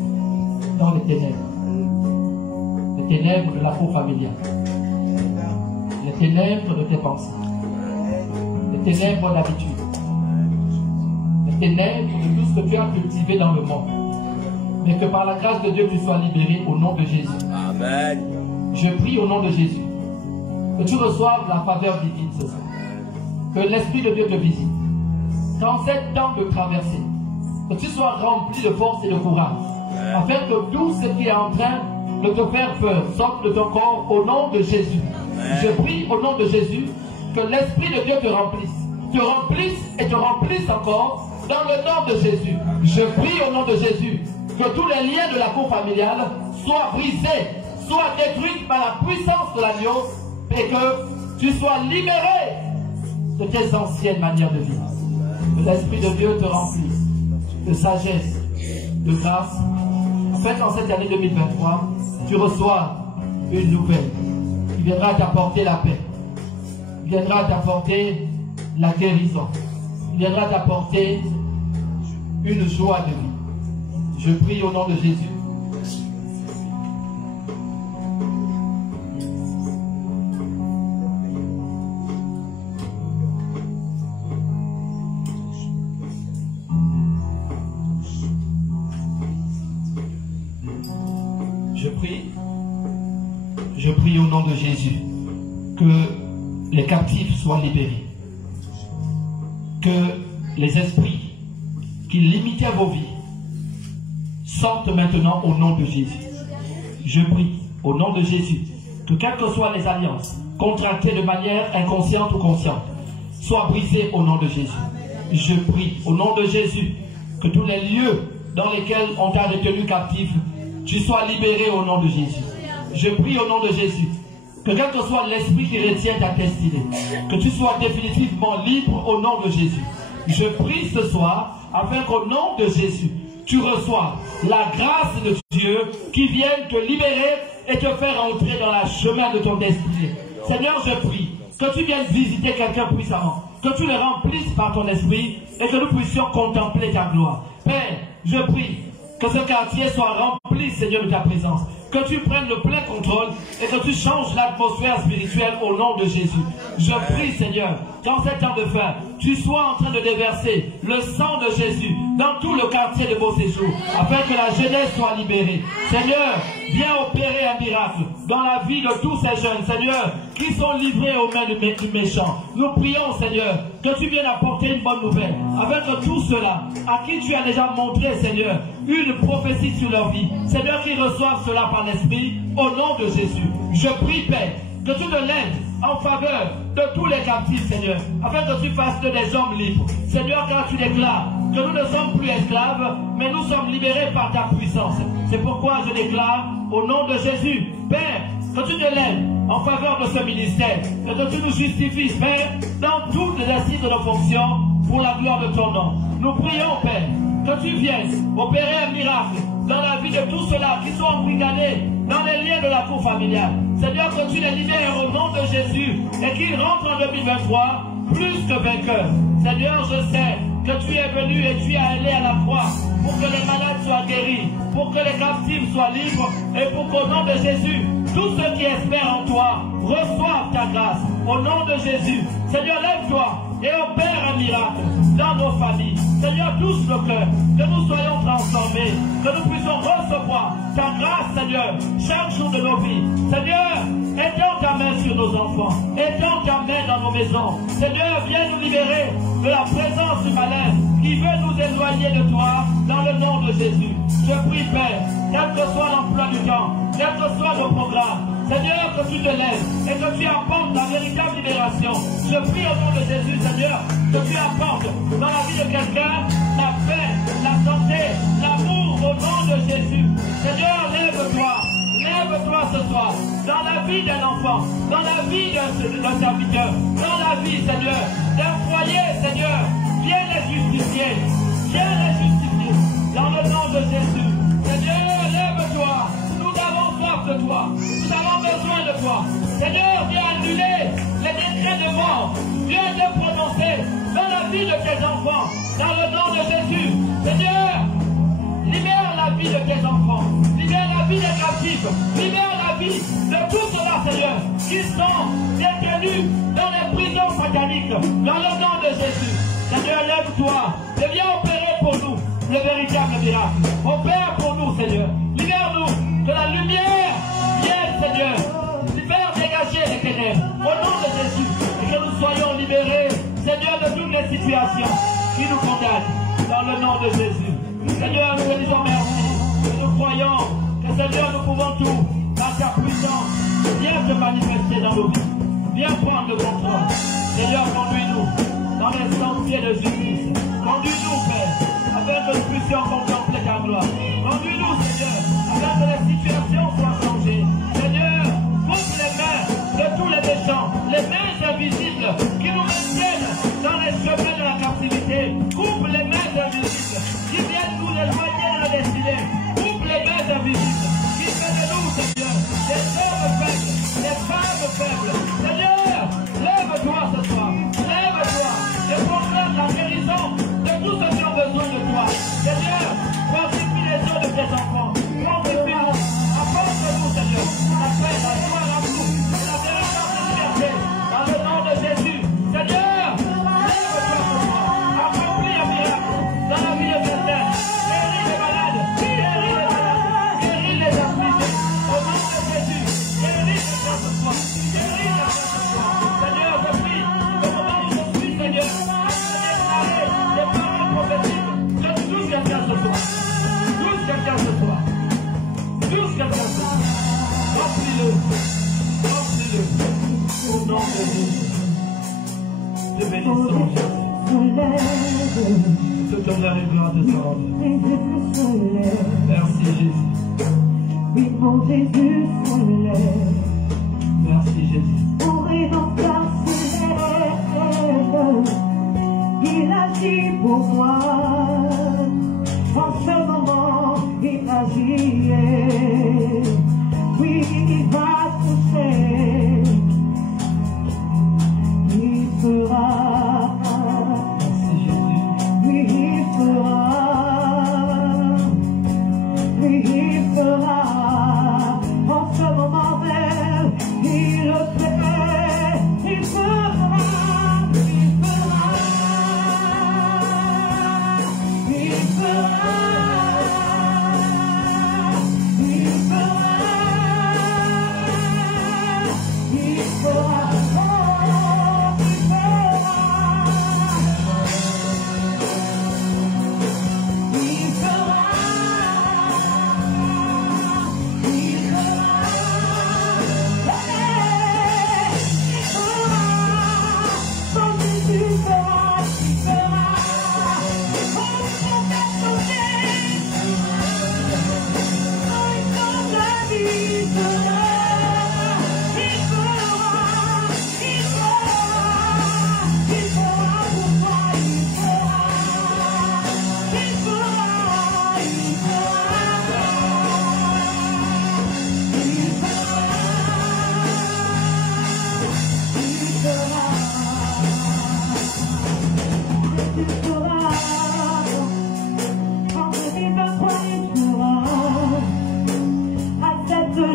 dans les ténèbres de la cour familiale, les ténèbres de tes pensées, les ténèbres d'habitude, les ténèbres de tout ce que tu as cultivé dans le monde, mais que par la grâce de Dieu tu sois libéré au nom de Jésus. Amen. Je prie au nom de Jésus que tu reçoives la faveur divine ce soir. Que l'Esprit de Dieu te visite. Dans cette temps de traversée, que tu sois rempli de force et de courage, afin que tout ce qui est en train de te faire peur sorte de ton corps au nom de Jésus. Je prie au nom de Jésus que l'Esprit de Dieu te remplisse et te remplisse encore dans le nom de Jésus. Je prie au nom de Jésus que tous les liens de la cour familiale soient brisés, soient détruits par la puissance de l'agneau, et que tu sois libéré de tes anciennes manières de vivre. Que l'Esprit de Dieu te remplisse de sagesse, de grâce, afin qu'en cette année 2023, tu reçois une nouvelle qui viendra t'apporter la paix, qui viendra t'apporter la guérison, qui viendra t'apporter une joie de vie. Je prie au nom de Jésus. Je prie au nom de Jésus que les captifs soient libérés, que les esprits qui limitaient vos vies sortent maintenant au nom de Jésus. Je prie au nom de Jésus que quelles que soient les alliances contractées de manière inconsciente ou consciente soient brisées au nom de Jésus. Je prie au nom de Jésus que tous les lieux dans lesquels on t'a retenu captif, tu sois libéré au nom de Jésus. Je prie au nom de Jésus que quel que soit l'esprit qui retient ta destinée, que tu sois définitivement libre au nom de Jésus. Je prie ce soir afin qu'au nom de Jésus, tu reçois la grâce de Dieu qui vienne te libérer et te faire entrer dans le chemin de ton destinée. Seigneur, je prie que tu viennes visiter quelqu'un puissamment, que tu le remplisses par ton esprit et que nous puissions contempler ta gloire. Père, je prie que ce quartier soit rempli, Seigneur, de ta présence. Que tu prennes le plein contrôle et que tu changes l'atmosphère spirituelle au nom de Jésus. Je prie, Seigneur, qu'en cet temps de fin, tu sois en train de déverser le sang de Jésus dans tout le quartier de Beau Séjour, afin que la jeunesse soit libérée. Seigneur, viens opérer un miracle dans la vie de tous ces jeunes, Seigneur, qui sont livrés aux mains du méchant. Nous prions, Seigneur, que tu viennes apporter une bonne nouvelle, afin que tous ceux-là, à qui tu as déjà montré, Seigneur, une prophétie sur leur vie, Seigneur, qu'ils reçoivent cela par l'Esprit, au nom de Jésus. Je prie, Père, que tu te lèves en faveur de tous les captifs, Seigneur, afin que tu fasses de des hommes libres. Seigneur, car tu déclares que nous ne sommes plus esclaves, mais nous sommes libérés par ta puissance. C'est pourquoi je déclare, au nom de Jésus, Père, que tu te lèves en faveur de ce ministère, et que tu nous justifies, Père, dans toutes les assises de nos fonctions, pour la gloire de ton nom. Nous prions, Père, que tu viennes opérer un miracle dans la vie de tous ceux-là qui sont embrigadés dans les liens de la cour familiale. Seigneur, que tu les libères au nom de Jésus et qu'ils rentrent en 2023 plus que vainqueurs. Seigneur, je sais que tu es venu et tu es allé à la croix pour que les malades soient guéris, pour que les captifs soient libres et pour qu'au nom de Jésus, tous ceux qui espèrent en toi reçoivent ta grâce. Au nom de Jésus, Seigneur, lève-toi et opère un miracle dans nos familles. Seigneur, touche nos cœurs, que nous soyons transformés, que nous puissions recevoir ta grâce, Seigneur, chaque jour de nos vies. Seigneur, étends ta main sur nos enfants, étends ta main dans nos maisons. Seigneur, viens nous libérer de la présence du malin qui veut nous éloigner de toi, dans le nom de Jésus. Je prie, Père, quel que soit l'emploi du temps, quel que soit nos programmes, Seigneur, que tu te lèves et que tu apportes la véritable libération. Je prie au nom de Jésus, Seigneur, que tu apportes dans la vie de quelqu'un la paix, la santé, l'amour au nom de Jésus. Seigneur, lève-toi. Lève-toi ce soir, dans la vie d'un enfant, dans la vie d'un serviteur, dans la vie, Seigneur, d'un foyer, Seigneur. Viens les justifier, viens les justifier, dans le nom de Jésus. Seigneur, lève-toi, nous avons soif de toi, nous avons besoin de toi. Seigneur, viens annuler les décrets de mort, viens te prononcer dans la vie de tes enfants, dans le nom de Jésus. Seigneur, libère la vie de tes enfants, libère la vie des captifs, libère la vie de tous ceux-là, Seigneur, qui sont détenus dans les prisons sataniques, dans le nom de Jésus. Seigneur, lève-toi et viens opérer pour nous le véritable miracle. Opère pour nous, Seigneur. Libère-nous, que la lumière vienne, Seigneur. Libère, dégager les ténèbres, au nom de Jésus, et que nous soyons libérés, Seigneur, de toutes les situations qui nous condamnent, dans le nom de Jésus. Seigneur, nous te disons merci. Et nous croyons que, Seigneur, nous pouvons tout dans ta puissance. Viens te manifester dans nos vies. Viens prendre le contrôle. Seigneur, conduis-nous dans les sentiers de justice. Conduis-nous, Père, afin que nous puissions contempler ta gloire. Conduis-nous, Seigneur, afin que les situations soient changées. Seigneur, coupe les mains de tous les méchants, les mains invisibles qui nous maintiennent dans les chemins de la captivité. Coupe les mains invisibles qui viennent nous éloigner de la destinée. Coupe les mains invisibles qui fait de nous, Seigneur, des hommes faibles, des femmes faibles. Seigneur, lève-toi ce soir, lève-toi et proclame la guérison de tous ceux qui ont besoin de toi. Seigneur, fortifie les yeux de tes enfants, fortifie-nous, apporte-nous, Seigneur, la paix, la joie, l'amour et la véritable liberté dans le nom de Jésus. Seigneur, lève-toi ce soir, accomplis un miracle dans la vie de quelqu'un. Guéris les malades, guéris les affligés. Au nom de Jésus, guéris les gens ce soir, guéris les gens ce soir. Seigneur, je prie, au moment où je suis, Seigneur, déclarer des paroles prophétiques. Je touche quelqu'un ce soir. Touche quelqu'un ce soir. Touche quelqu'un ce soir. Remplis-le. Remplis-le. Au nom de Jésus. Te bénissons, Jésus. Te t'honneur et gloire de ton nom. Merci, Jésus. Oui, mon Jésus se lève. Merci, Jésus. Mon Rédempteur se lève. Il agit pour moi. En ce moment, il agit. Oui, il va toucher. Il fera. Merci, Jésus. Oui, il fera. Oui, il fera. En ce moment même, il le fait. Il fera. Il fera. Il fera. Il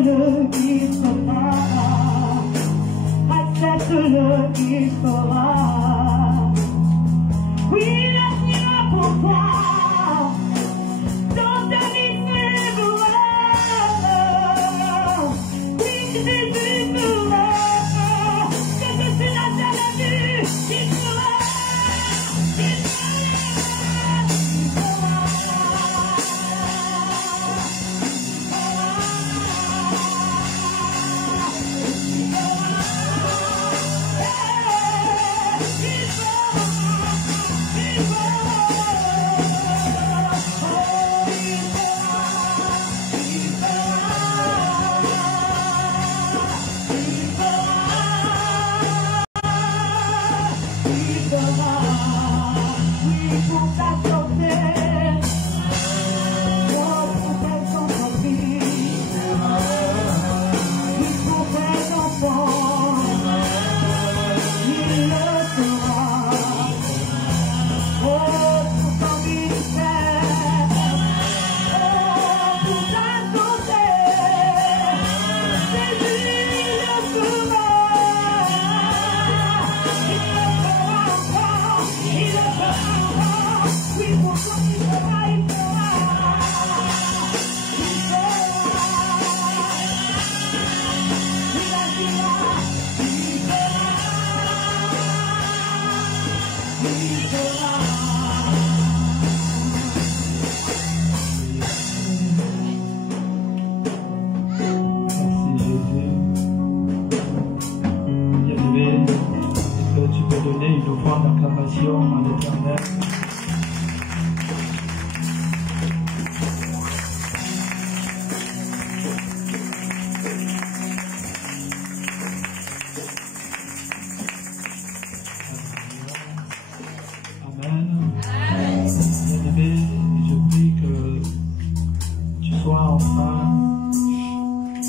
accepte-le, il sera. Accepte-le, il sera. Oui, il agira pour toi. Dans ta vie, c'est gloire. Oui, Jésus sera. Que je suis la seule vue, il sera.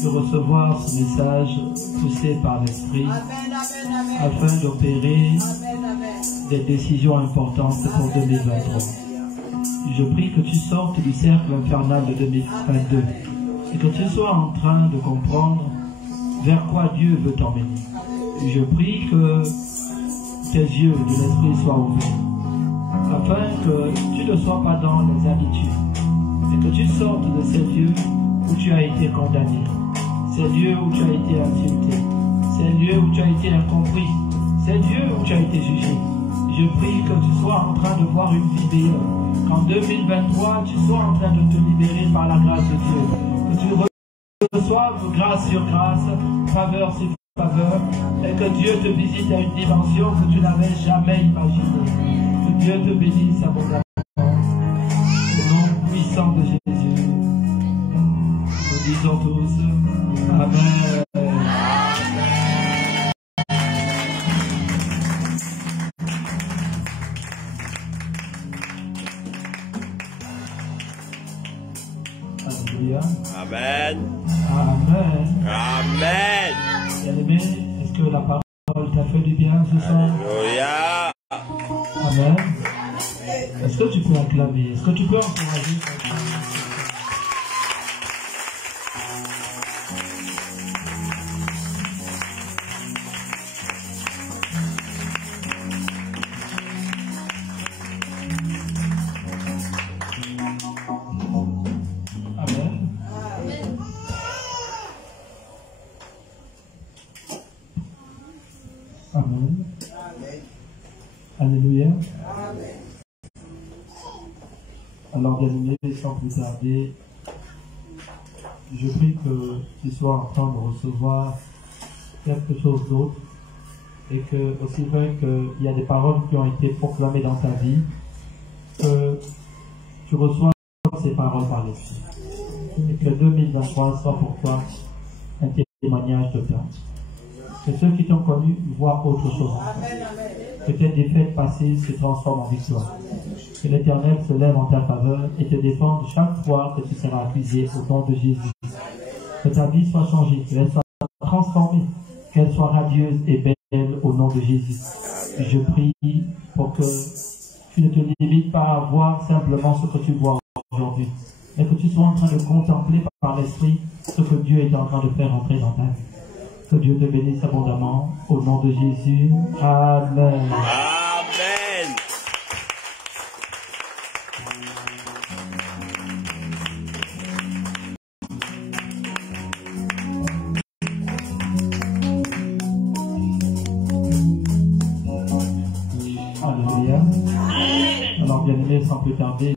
Il recevoir ce message poussé par l'Esprit afin d'opérer des décisions importantes pour 2023. Je prie que tu sortes du cercle infernal de 2022 et que tu sois en train de comprendre vers quoi Dieu veut t'emmener. Je prie que tes yeux de l'Esprit soient ouverts afin que tu ne sois pas dans les habitudes et que tu sortes de ces lieux où tu as été condamné, ces lieux où tu as été insulté, ces lieux où tu as été incompris, ces lieux où tu as été jugé. Je prie que tu sois en train de voir une vie meilleure, qu'en 2023 tu sois en train de te libérer par la grâce de Dieu, que tu reçoives grâce sur grâce, faveur sur faveur, et que Dieu te visite à une dimension que tu n'avais jamais imaginée. Que Dieu te bénisse abondamment. Au nom puissant de Jésus, nous disons tous Amen. Alléluia. Amen. Amen. Amen. Bien-aimé, est-ce que la parole t'a fait du bien ce soir? Alléluia. Amen. Est-ce que tu peux acclamer? Est-ce que tu peux encourager? Amen. Alléluia. Alors, bien-aimés, sans plus tarder, je prie que tu sois en train de recevoir quelque chose d'autre et que, aussi vrai qu'il y a des paroles qui ont été proclamées dans ta vie, que tu reçois ces paroles par l'Esprit. Et que 2023 soit pour toi un témoignage de paix. Que ceux qui t'ont connu voient autre chose. Que tes défaites passées se transforment en victoire. Que l'Éternel se lève en ta faveur et te défende chaque fois que tu seras accusé au nom de Jésus. Que ta vie soit changée, qu'elle soit transformée, qu'elle soit radieuse et belle au nom de Jésus. Je prie pour que tu ne te limites pas à voir simplement ce que tu vois aujourd'hui, et que tu sois en train de contempler par l'Esprit ce que Dieu est en train de faire entrer dans ta vie. Que Dieu te bénisse abondamment. Au nom de Jésus. Amen. Amen. Alléluia. Alors bien aimé, sans plus tarder.